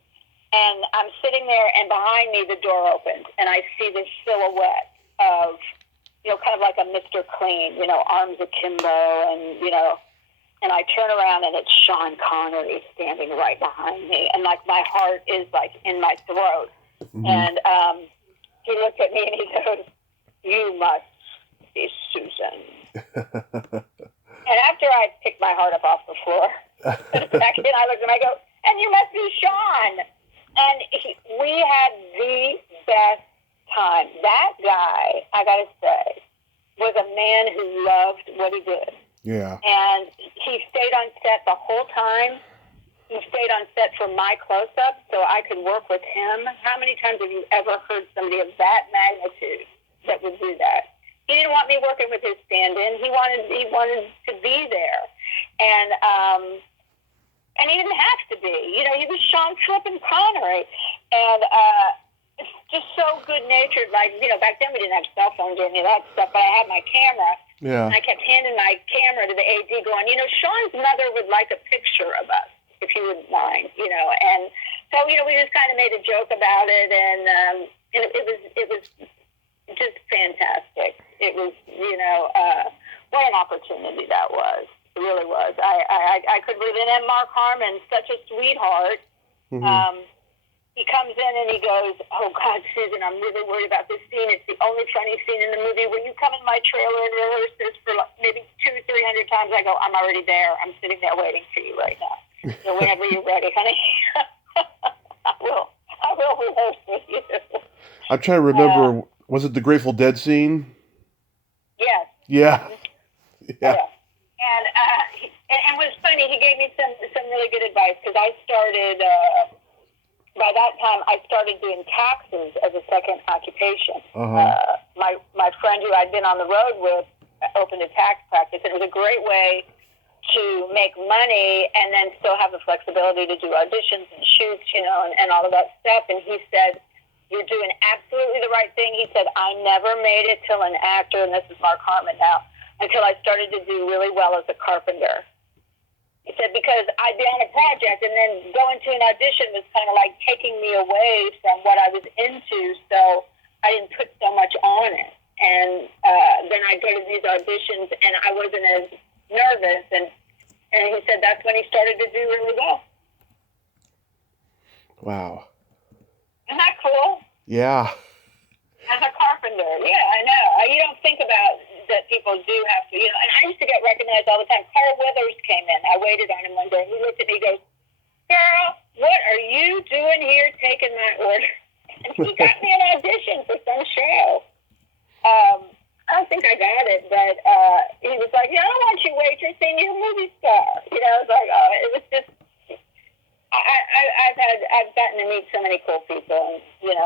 And I'm sitting there, and behind me the door opens, and I see this silhouette of kind of like a Mr. Clean, arms akimbo, and and I turn around, and it's Sean Connery standing right behind me, and like my heart is like in my throat. Mm-hmm. And he looked at me and he goes, "You must be Susan." And after I picked my heart up off the floor, back in, I looked at him, I go, "And you must be Sean." And we had the best time. That guy, I got to say, was a man who loved what he did. Yeah. And he stayed on set the whole time. He stayed on set for my close-up so I could work with him. How many times have you ever heard somebody of that magnitude that would do that? He didn't want me working with his stand-in. He wanted to be there. And he didn't have to be. He was Sean flippin' Connery. And just so good-natured. Like, back then we didn't have cell phones or any of that stuff, but I had my camera. Yeah. And I kept handing my camera to the AD going, Sean's mother would like a picture of us, if you wouldn't mind, And so, we just kind of made a joke about it, and it was just fantastic. It was, what an opportunity that was. It really was. I couldn't believe it. And Mark Harmon, such a sweetheart. Mm-hmm. he comes in and he goes, "Oh God, Susan, I'm really worried about this scene. It's the only funny scene in the movie. Will you come in my trailer and rehearse this for maybe 200-300 times?" I go, "I'm already there. I'm sitting there waiting for you right now. So whenever you're ready, honey, I will rehearse with you." I'm trying to remember. Was it the Grateful Dead scene? Yes. Yeah. Yeah. And it was funny. He gave me some really good advice because I started. By that time, I started doing taxes as a second occupation. My friend who I'd been on the road with opened a tax practice. It was a great way to make money and then still have the flexibility to do auditions and shoots, and all of that stuff. And he said, "You're doing absolutely the right thing." He said, "I never made it till an actor," and this is Mark Harmon now, "until I started to do really well as a carpenter." He said, because I'd be on a project and then going to an audition was kind of like taking me away from what I was into, so I didn't put so much on it. And then I'd go to these auditions and I wasn't as nervous. And he said that's when he started to do really well. Wow. Isn't that cool? Yeah. As a carpenter, yeah, I know. You don't think about that people do have to, and I used to get recognized all the time. Carl Weathers came in. I waited on him one day, and he looked at me and goes, "Girl, what are you doing here taking my order?" And he got me an audition for some show. I don't think I got it, but he was like, "Yeah, I don't want you waitressing, you're a movie star." I was like, oh, it was just, I've gotten to meet so many cool people, and,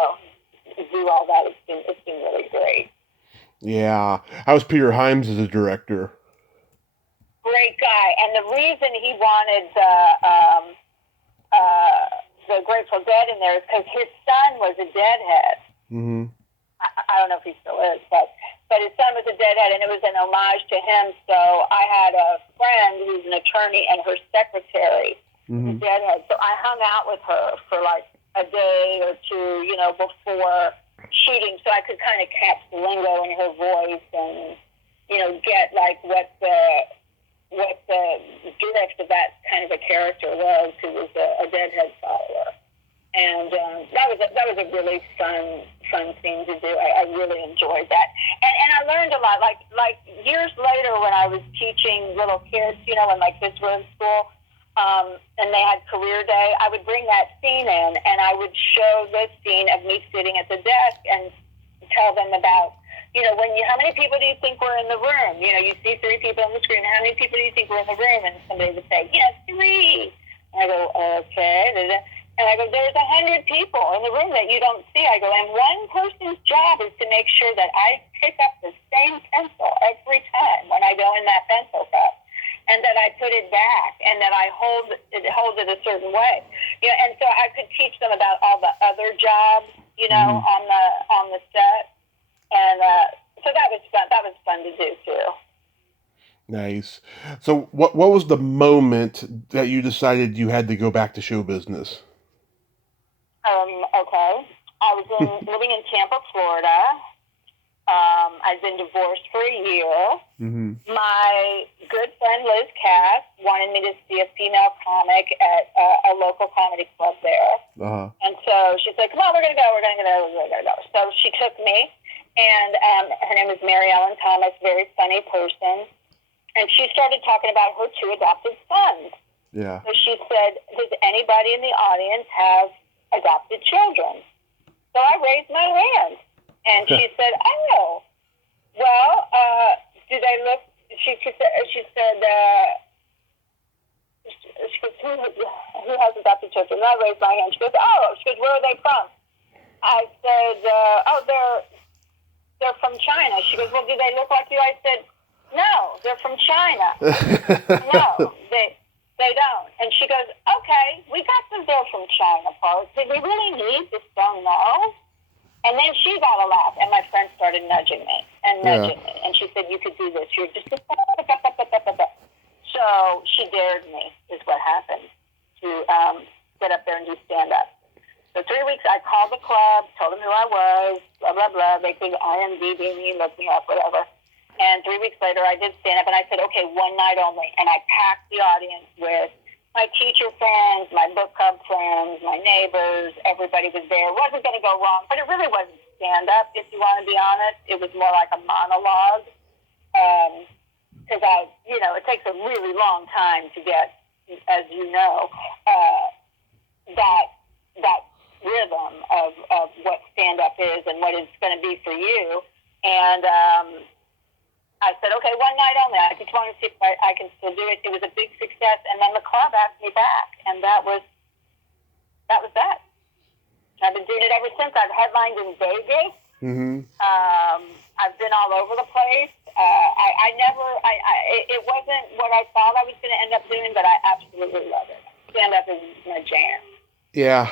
do all that. It's been really great. Yeah. How's Peter Hyams as a director? Great guy. And the reason he wanted the Grateful Dead in there is because his son was a Deadhead. Mm-hmm. I don't know if he still is, but his son was a Deadhead, and it was an homage to him. So I had a friend who's an attorney, and her secretary was a Deadhead. So I hung out with her for like a day or two, before shooting, so I could kind of catch the lingo in her voice and, get like what the drift of that kind of a character was, who was a Deadhead follower. And that was a really fun thing to do. I really enjoyed that, and I learned a lot. Like years later, when I was teaching little kids, when my kids were in school, and they had career day, I would bring that scene in, and I would show this scene of me sitting at the desk and tell them about, how many people do you think were in the room? You see 3 people on the screen. How many people do you think were in the room? And somebody would say, 3. And I go, okay. And I go, there's 100 people in the room that you don't see. I go, and one person's job is to make sure that I pick up the same pencil every time when I go in that pencil cup, and that I put it back, and that I hold it a certain way. And so I could teach them about all the other jobs, on the set. And so that was fun. That was fun to do too. Nice. So what was the moment that you decided you had to go back to show business? Okay. I was living in Tampa, Florida. I'd been divorced for a year. Mm-hmm. My good friend Liz Cass wanted me to see a female comic at a local comedy club there. Uh-huh. And so she said, "Come on, we're going to go. So she took me, and her name is Mary Ellen Thomas, very funny person. And she started talking about her 2 adopted sons. Yeah. So she said, "Does anybody in the audience have adopted children?" So I raised my hand. And she said, "Oh, well, do they look?" She said, "Who has adopted children?" And I raised my hand. She goes, "Oh," she goes, "Where are they from?" I said, they're from China." She goes, "Well, do they look like you?" I said, "No, they're from China." "No, they don't." And she goes, "Okay, we got the "they're from China" part. Did we really need this? Don't know." And then she got a laugh, and my friend started nudging me, and she said, "You could do this. You're just..." So she dared me, is what happened, to get up there and do stand-up. So 3 weeks, I called the club, told them who I was, blah, blah, blah. They could IMDb me, look me up, whatever. And 3 weeks later, I did stand-up, and I said, "Okay, one night only." And I packed the audience with my teacher friends, my book club friends, my neighbors, everybody was there. It wasn't going to go wrong, but it really wasn't stand-up, if you want to be honest. It was more like a monologue. Because it takes a really long time to get, as you know, that rhythm of what stand-up is and what it's going to be for you. And I said, okay, one night only. I just want to see if I can still do it. It was a big success, and then the club asked me back, and that was that. I've been doing it ever since. I've headlined in Vegas. Mm-hmm. I've been all over the place. It wasn't what I thought I was going to end up doing, but I absolutely love it. Stand-up is my jam. Yeah.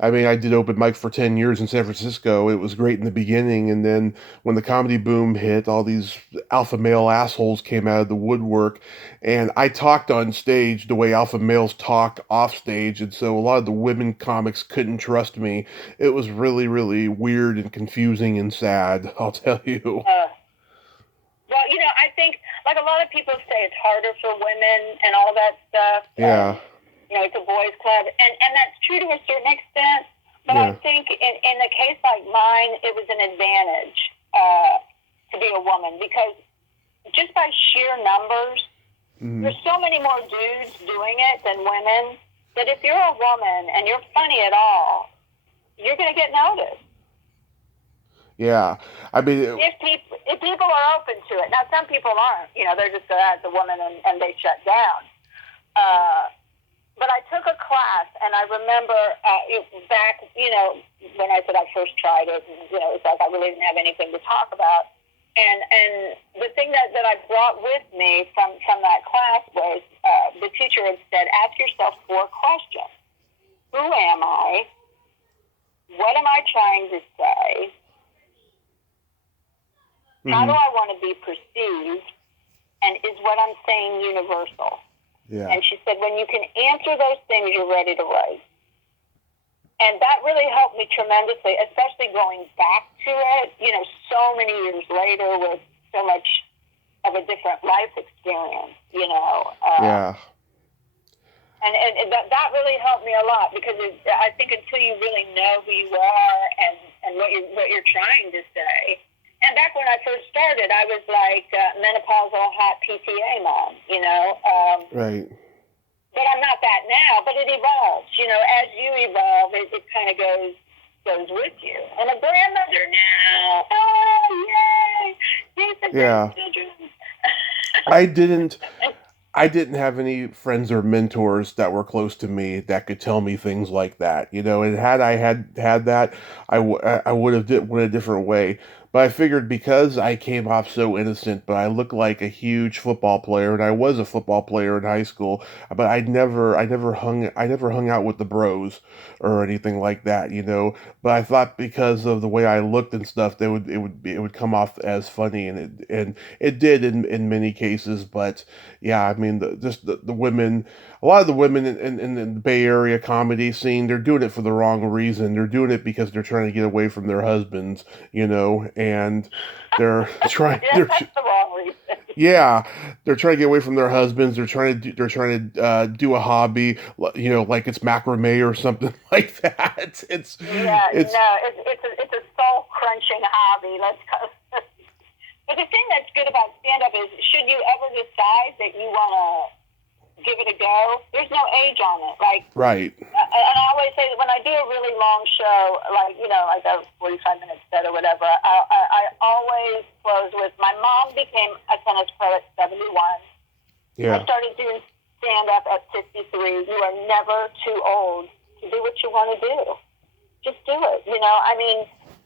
I mean, I did open mic for 10 years in San Francisco. It was great in the beginning, and then when the comedy boom hit, all these alpha male assholes came out of the woodwork, and I talked on stage the way alpha males talk off stage, and so a lot of the women comics couldn't trust me. It was really, really weird and confusing and sad, I'll tell you. Well, I think, like a lot of people say, it's harder for women and all that stuff. Yeah. It's a boys' club, and that's true to a certain extent. But Yeah. I think in a case like mine, it was an advantage to be a woman because just by sheer numbers, there's so many more dudes doing it than women that if you're a woman and you're funny at all, you're going to get noticed. Yeah, I mean, If people are open to it. Now, some people aren't. They're just as a woman and they shut down. But I took a class, and I remember back, when I said I first tried it, and, it's like I really didn't have anything to talk about. And the thing that I brought with me from that class was the teacher had said, ask yourself 4 questions. Who am I? What am I trying to say? How do I want to be perceived? And is what I'm saying universal? Yeah. And she said, when you can answer those things, you're ready to write. And that really helped me tremendously, especially going back to it, so many years later with so much of a different life experience, Yeah. And that really helped me a lot because I think until you really know who you are and what you're trying to say. And back when I first started, I was like menopausal hot PTA mom, Right. But I'm not that now. But it evolves, As you evolve, it kind of goes with you. I'm a grandmother now. Oh, yay! Yay for grandchildren. I didn't have any friends or mentors that were close to me that could tell me things like that, and had I had that, I would have went a different way. But I figured because I came off so innocent, but I looked like a huge football player, and I was a football player in high school, but I never hung out with the bros or anything like that, But I thought because of the way I looked and stuff, it would come off as funny, and it did in many cases. But yeah, I mean, the women, a lot of the women in the Bay Area comedy scene, they're doing it for the wrong reason. They're doing it because they're trying to get away from their husbands, and they're trying. That's the wrong reason. Yeah, they're trying to get away from their husbands. They're trying to do a hobby, like it's macrame or something like that. It's a soul crunching hobby. But the thing that's good about stand-up is, should you ever decide that you want to give it a go, there's no age on it. Right. And I always say that when I do a really long show, like a 45-minute set or whatever, I always close with, my mom became a tennis pro at 71. Yeah. I started doing stand-up at 53. You are never too old to do what you want to do. Just do it.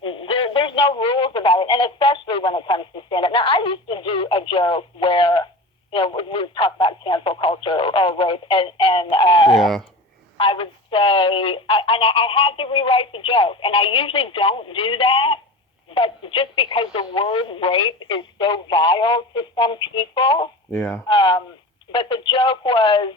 There's no rules about it, and especially when it comes to stand-up. Now, I used to do a joke where, we talk about cancel culture or rape, and I would say, I had to rewrite the joke, and I usually don't do that, but just because the word rape is so vile to some people. Yeah. But the joke was,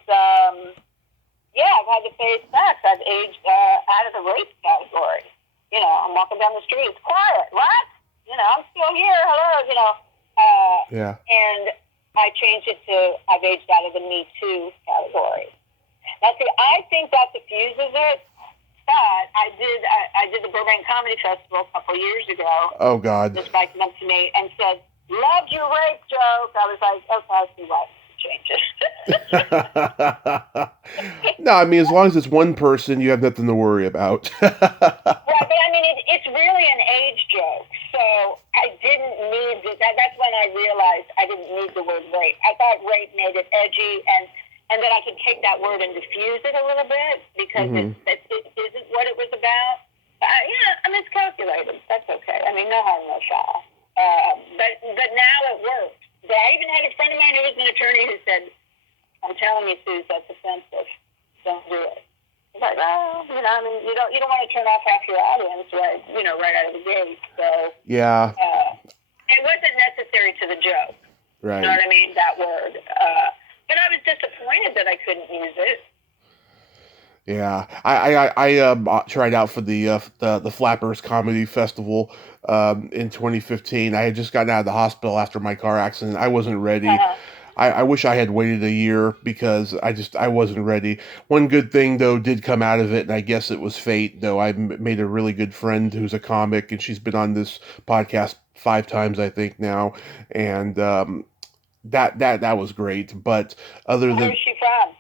I've had to face facts. I've aged out of the rape category. I'm walking down the street. It's quiet. What? I'm still here. Hello. Yeah. And I changed it to I've aged out of the Me Too category. I think that diffuses it. But I did the Burbank Comedy Festival a couple years ago. Oh, God. This guy came up to me and said, "Loved your rape joke." I was like, "Okay, I see why change it." No, I mean, as long as it's one person, you have nothing to worry about. Right, but I mean, it's really an age joke. So I didn't need that's when I realized I didn't need the word rape. I thought rape made it edgy and that I could take that word and diffuse it a little bit because it isn't what it was about. I miscalculated. That's okay. I mean, no harm, no foul. But now it worked. But I even had a friend of mine who was an attorney who said, "I'm telling you, Suze, that's offensive. Don't do it." I was like, well, I mean, you don't want to turn off half your audience, right? Right out of the gate. So yeah, it wasn't necessary to the joke. Right. You know what I mean? That word. But I was disappointed that I couldn't use it. Yeah, I tried out for the Flappers Comedy Festival in 2015. I had just gotten out of the hospital after my car accident. I wasn't ready. I wish I had waited a year because I wasn't ready. One good thing though did come out of it, and I guess it was fate. Though I made a really good friend who's a comic, and she's been on this podcast 5 times I think now, and that was great. But other than where's she from?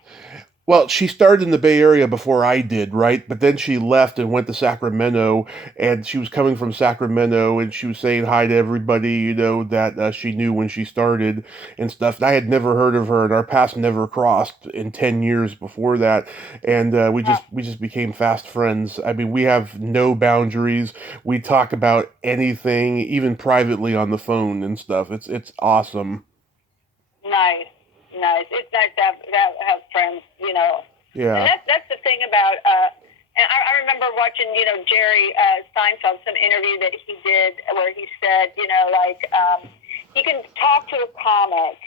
Well, she started in the Bay Area before I did, right? But then she left and went to Sacramento, and she was coming from Sacramento, and she was saying hi to everybody, that she knew when she started and stuff. And I had never heard of her, and our paths never crossed in 10 years before that, and we just became fast friends. I mean, we have no boundaries. We talk about anything, even privately on the phone and stuff. It's awesome. Nice. It's nice to have friends, Yeah. And that's the thing about, and I remember watching, Jerry Seinfeld, some interview that he did where he said, he can talk to a comic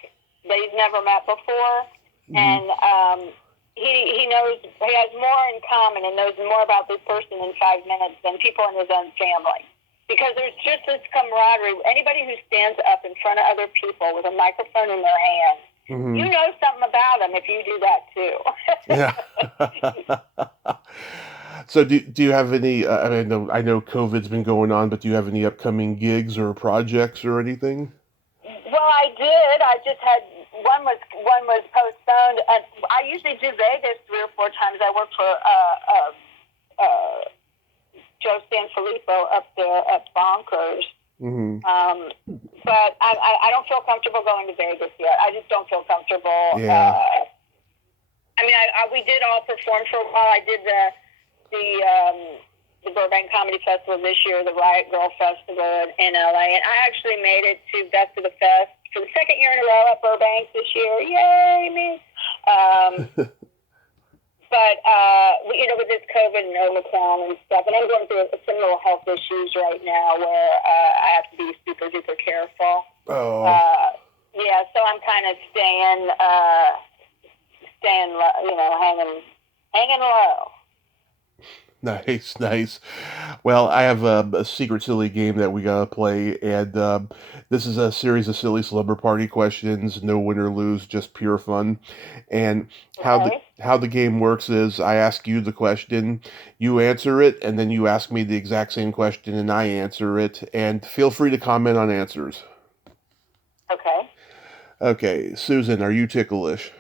that he's never met before, and he knows, he has more in common and knows more about this person in 5 minutes than people in his own family. Because there's just this camaraderie. Anybody who stands up in front of other people with a microphone in their hand, you know something about them if you do that too. Yeah. So do you have any? I know COVID's been going on, but do you have any upcoming gigs or projects or anything? Well, I did. I just had one was postponed. I usually do Vegas 3 or 4 times. I work for Joe Sanfilippo up there at Bonkers. But I don't feel comfortable going to Vegas yet. I just don't feel comfortable. Yeah. I mean, we did all perform for a while. I did the Burbank Comedy Festival this year, the Riot Girl Festival in LA, and I actually made it to Best of the Fest for the 2nd year in a row at Burbank this year. Yay, me! But, with this COVID and Omicron and stuff, and I'm going through some little health issues right now where I have to be super duper careful. Oh. Yeah, so I'm kind of staying low, hanging low. Nice. Well, I have a secret silly game that we gotta play, and this is a series of silly slumber party questions, no win or lose, just pure fun. And how the game works is I ask you the question, you answer it, and then you ask me the exact same question, and I answer it. And feel free to comment on answers. Okay. Okay, Susan, are you ticklish?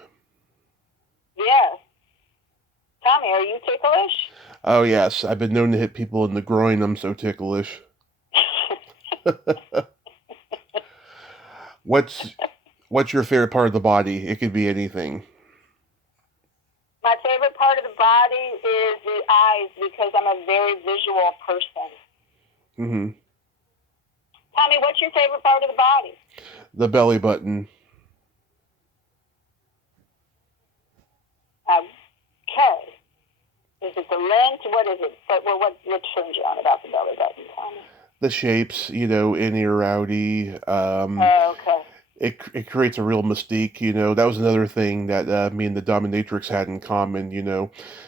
Yes. Tommy, are you ticklish? Oh, yes. I've been known to hit people in the groin. I'm so ticklish. What's your favorite part of the body? It could be anything. My favorite part of the body is the eyes because I'm a very visual person. Tommy, what's your favorite part of the body? The belly button. Okay. Is it the length? What is it? What turns you on about the belly button, Tommy? The shapes, innie or outy. Okay. It creates a real mystique, That was another thing that me and the dominatrix had in common,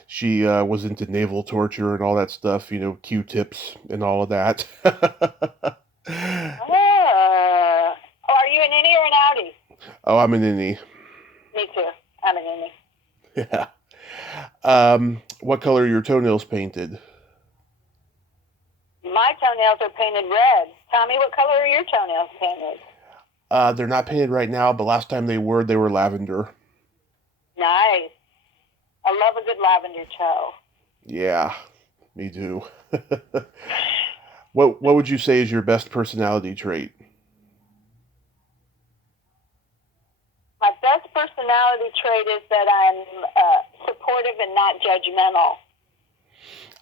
She was into naval torture and all that stuff, Q-tips and all of that. Are you an innie or an outie? Oh, I'm an innie. Me too. I'm an innie. Yeah. What color are your toenails painted? My toenails are painted red. Tommy, what color are your toenails painted? They're not painted right now, but last time they were lavender. Nice. I love a good lavender toe. Yeah, me too. What would you say is your best personality trait? My best personality trait is that I'm supportive and not judgmental.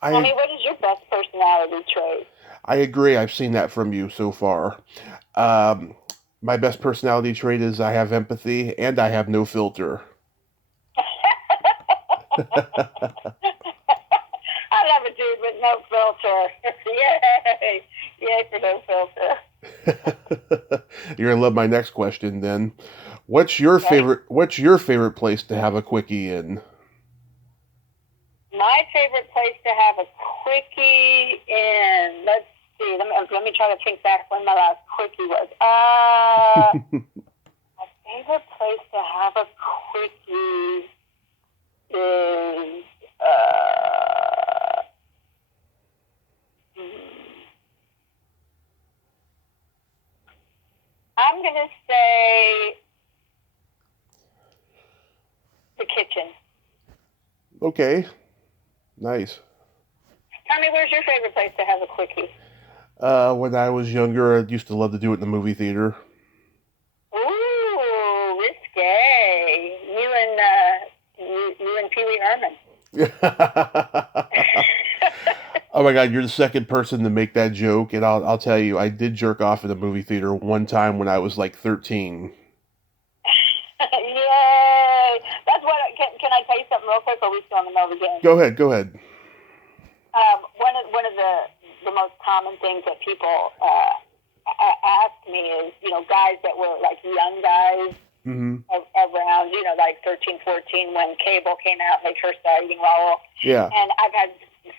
Tommy, what is your best personality trait? I agree. I've seen that from you so far. My best personality trait is I have empathy and I have no filter. I love a dude with no filter. Yay! Yay for no filter. You're gonna love my next question then. What's your favorite place to have a quickie in? My favorite place to have a quickie in. Let's see. Let me try to think back when my last quickie was. My favorite place to have a quickie is I'm gonna say the kitchen. Okay. Nice. Tell me, where's your favorite place to have a quickie? When I was younger, I used to love to do it in the movie theater. Ooh, risque. You and Pee Wee Herman. Oh my God, you're the second person to make that joke, and I'll tell you, I did jerk off in a movie theater one time when I was like 13. Yay! That's what. Can I tell you something real quick? Or are we still in the middle of the game? Go ahead. One of the most common things that people ask me is, guys that were like young guys around, like 13, 14 when cable came out and they first started eating Raoul. Yeah. And I've had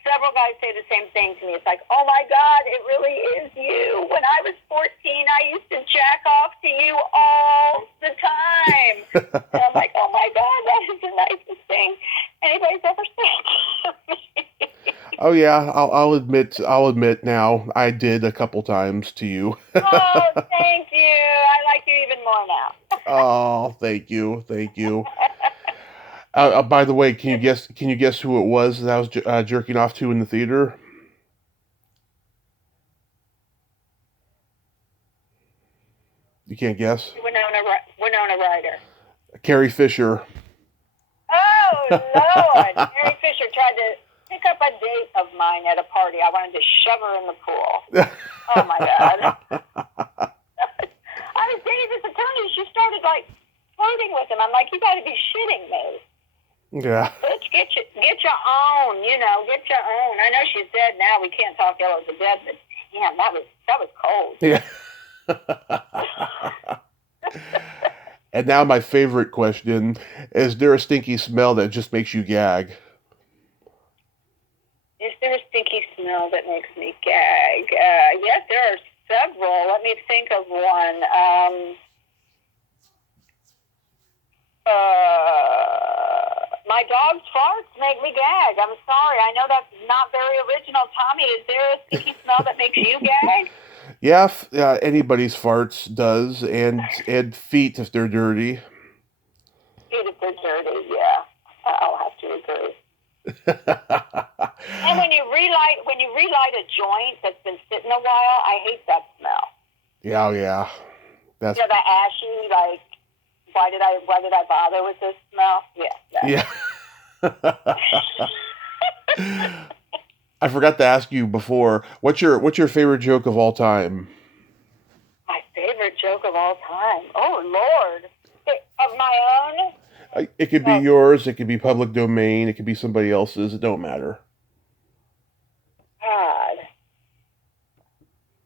several guys say the same thing to me. It's like, oh my God, it really is you. When I was 14, I used to jack off to you all the time. And I'm like, oh my God, that is the nicest thing anybody's ever said to me. Oh yeah, I'll admit now I did a couple times to you. Oh, thank you. I like you even more now. Oh, thank you. By the way, can you guess who it was that I was jerking off to in the theater? You can't guess? Winona Ryder. Carrie Fisher. Oh, Lord. Carrie Fisher tried to pick up a date of mine at a party. I wanted to shove her in the pool. Oh, my God. I was dating this attorney. She started, flirting with him. I'm like, you got to be shitting me. Yeah. Bitch, get your own, get your own. I know she's dead now. We can't talk ill of the dead, but damn, that was cold. Yeah. And now my favorite question, is there a stinky smell that just makes you gag? Is there a stinky smell that makes me gag? Yes, there are several. Let me think of one. My dog's farts make me gag. I'm sorry. I know that's not very original. Tommy, is there a stinky smell that makes you gag? Yeah, anybody's farts does, and feet if they're dirty. Feet if they're dirty, yeah. I'll have to agree. And when you relight a joint that's been sitting a while, I hate that smell. Yeah. That's the ashy, why did I bother with this smell? Yeah. I forgot to ask you before. What's your favorite joke of all time? My favorite joke of all time. Oh Lord, of my own. It could be yours. It could be public domain. It could be somebody else's. It don't matter. God.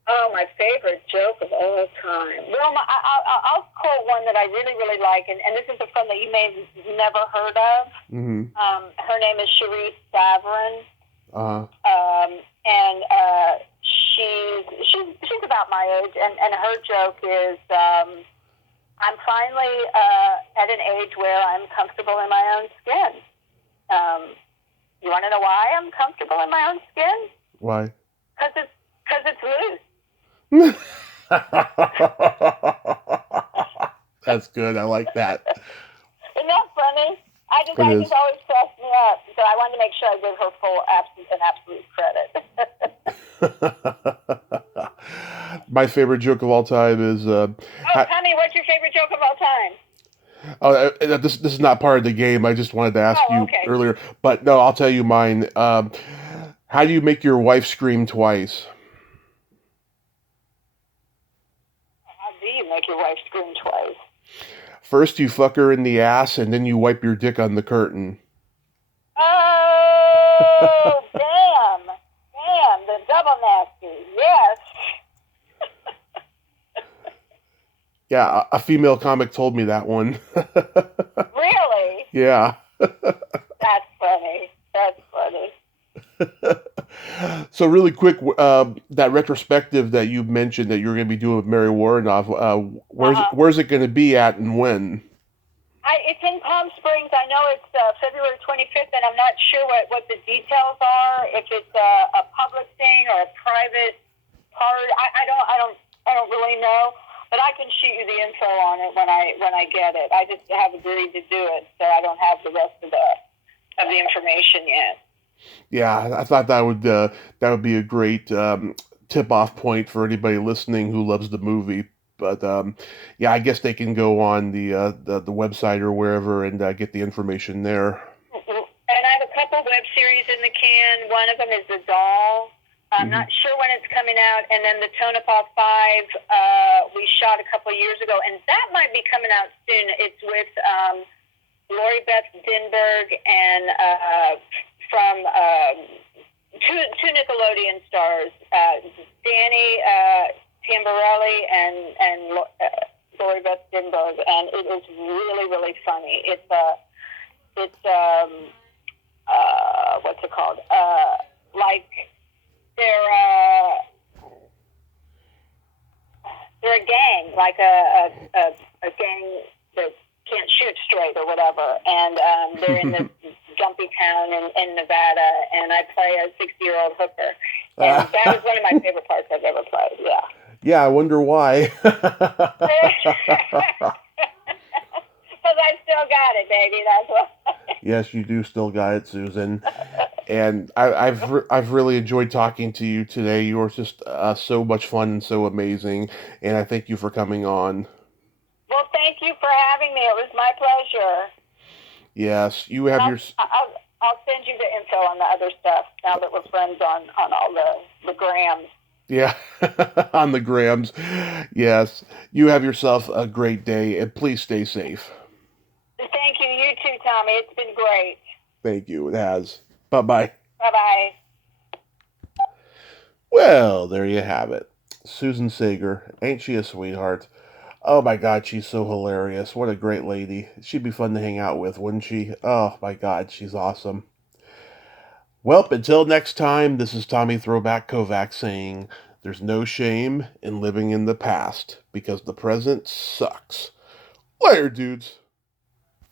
Oh, my favorite joke of all time. Well, I'll quote one that I really, really like, and this is a friend that you may have never heard of. Mm-hmm. Her name is Cherise Savarin. And she's about my age, and her joke is, I'm finally at an age where I'm comfortable in my own skin. want to know why I'm comfortable in my own skin? Why? Because it's loose. That's good. I like that. Isn't that funny? I just always pressed me up, so I wanted to make sure I give her full absence and absolute credit. My favorite joke of all time is. Tommy, what's your favorite joke of all time? Oh, this is not part of the game. I just wanted to ask you earlier, but no, I'll tell you mine. How do you make your wife scream twice? How do you make your wife scream twice? First, you fuck her in the ass, and then you wipe your dick on the curtain. Oh, damn, the double nasty, yes. Yeah, a female comic told me that one. Really? Yeah. That's funny. So really quick, that retrospective that you mentioned that you're going to be doing with Mary Warrenoff, where's it going to be at and when? It's in Palm Springs. I know it's February 25th, and I'm not sure what the details are. If it's a public thing or a private part, I don't really know. But I can shoot you the info on it when I get it. I just have agreed to do it, so I don't have the rest of the information yet. Yeah, I thought that would be a great tip-off point for anybody listening who loves the movie. But yeah, I guess they can go on the website or wherever and get the information there. And I have a couple web series in the can. One of them is The Doll. I'm not sure when it's coming out. And then the Toenails 5 we shot a couple of years ago, and that might be coming out soon. It's with Laurie Dinberg and from two Nickelodeon stars, Danny Tamborelli and Laurie Dinberg, and it is really, really funny. It's what's it called? Like they're a gang, like a gang that can't shoot straight or whatever, and they're in this jumpy town in Nevada, and I play a 60-year-old hooker, and that is one of my favorite parts I've ever played. Yeah. Yeah, I wonder why. Because I still got it, baby. That's what. Yes, you do still got it, Susan. And I've really enjoyed talking to you today. You were just so much fun and so amazing, and I thank you for coming on. Well, thank you for having me. It was my pleasure. Yes, you have I'll send you the info on the other stuff now that we're friends on all the grams. Yeah, on the grams. Yes, you have yourself a great day, and please stay safe. Thank you. You too, Tommy. It's been great. Thank you. It has. Bye-bye. Bye-bye. Well, there you have it. Susan Saiger. Ain't she a sweetheart? Oh my God, she's so hilarious. What a great lady. She'd be fun to hang out with, wouldn't she? Oh my God, she's awesome. Well, until next time, this is Tommy Throwback Kovac saying, there's no shame in living in the past, because the present sucks. Later, dudes.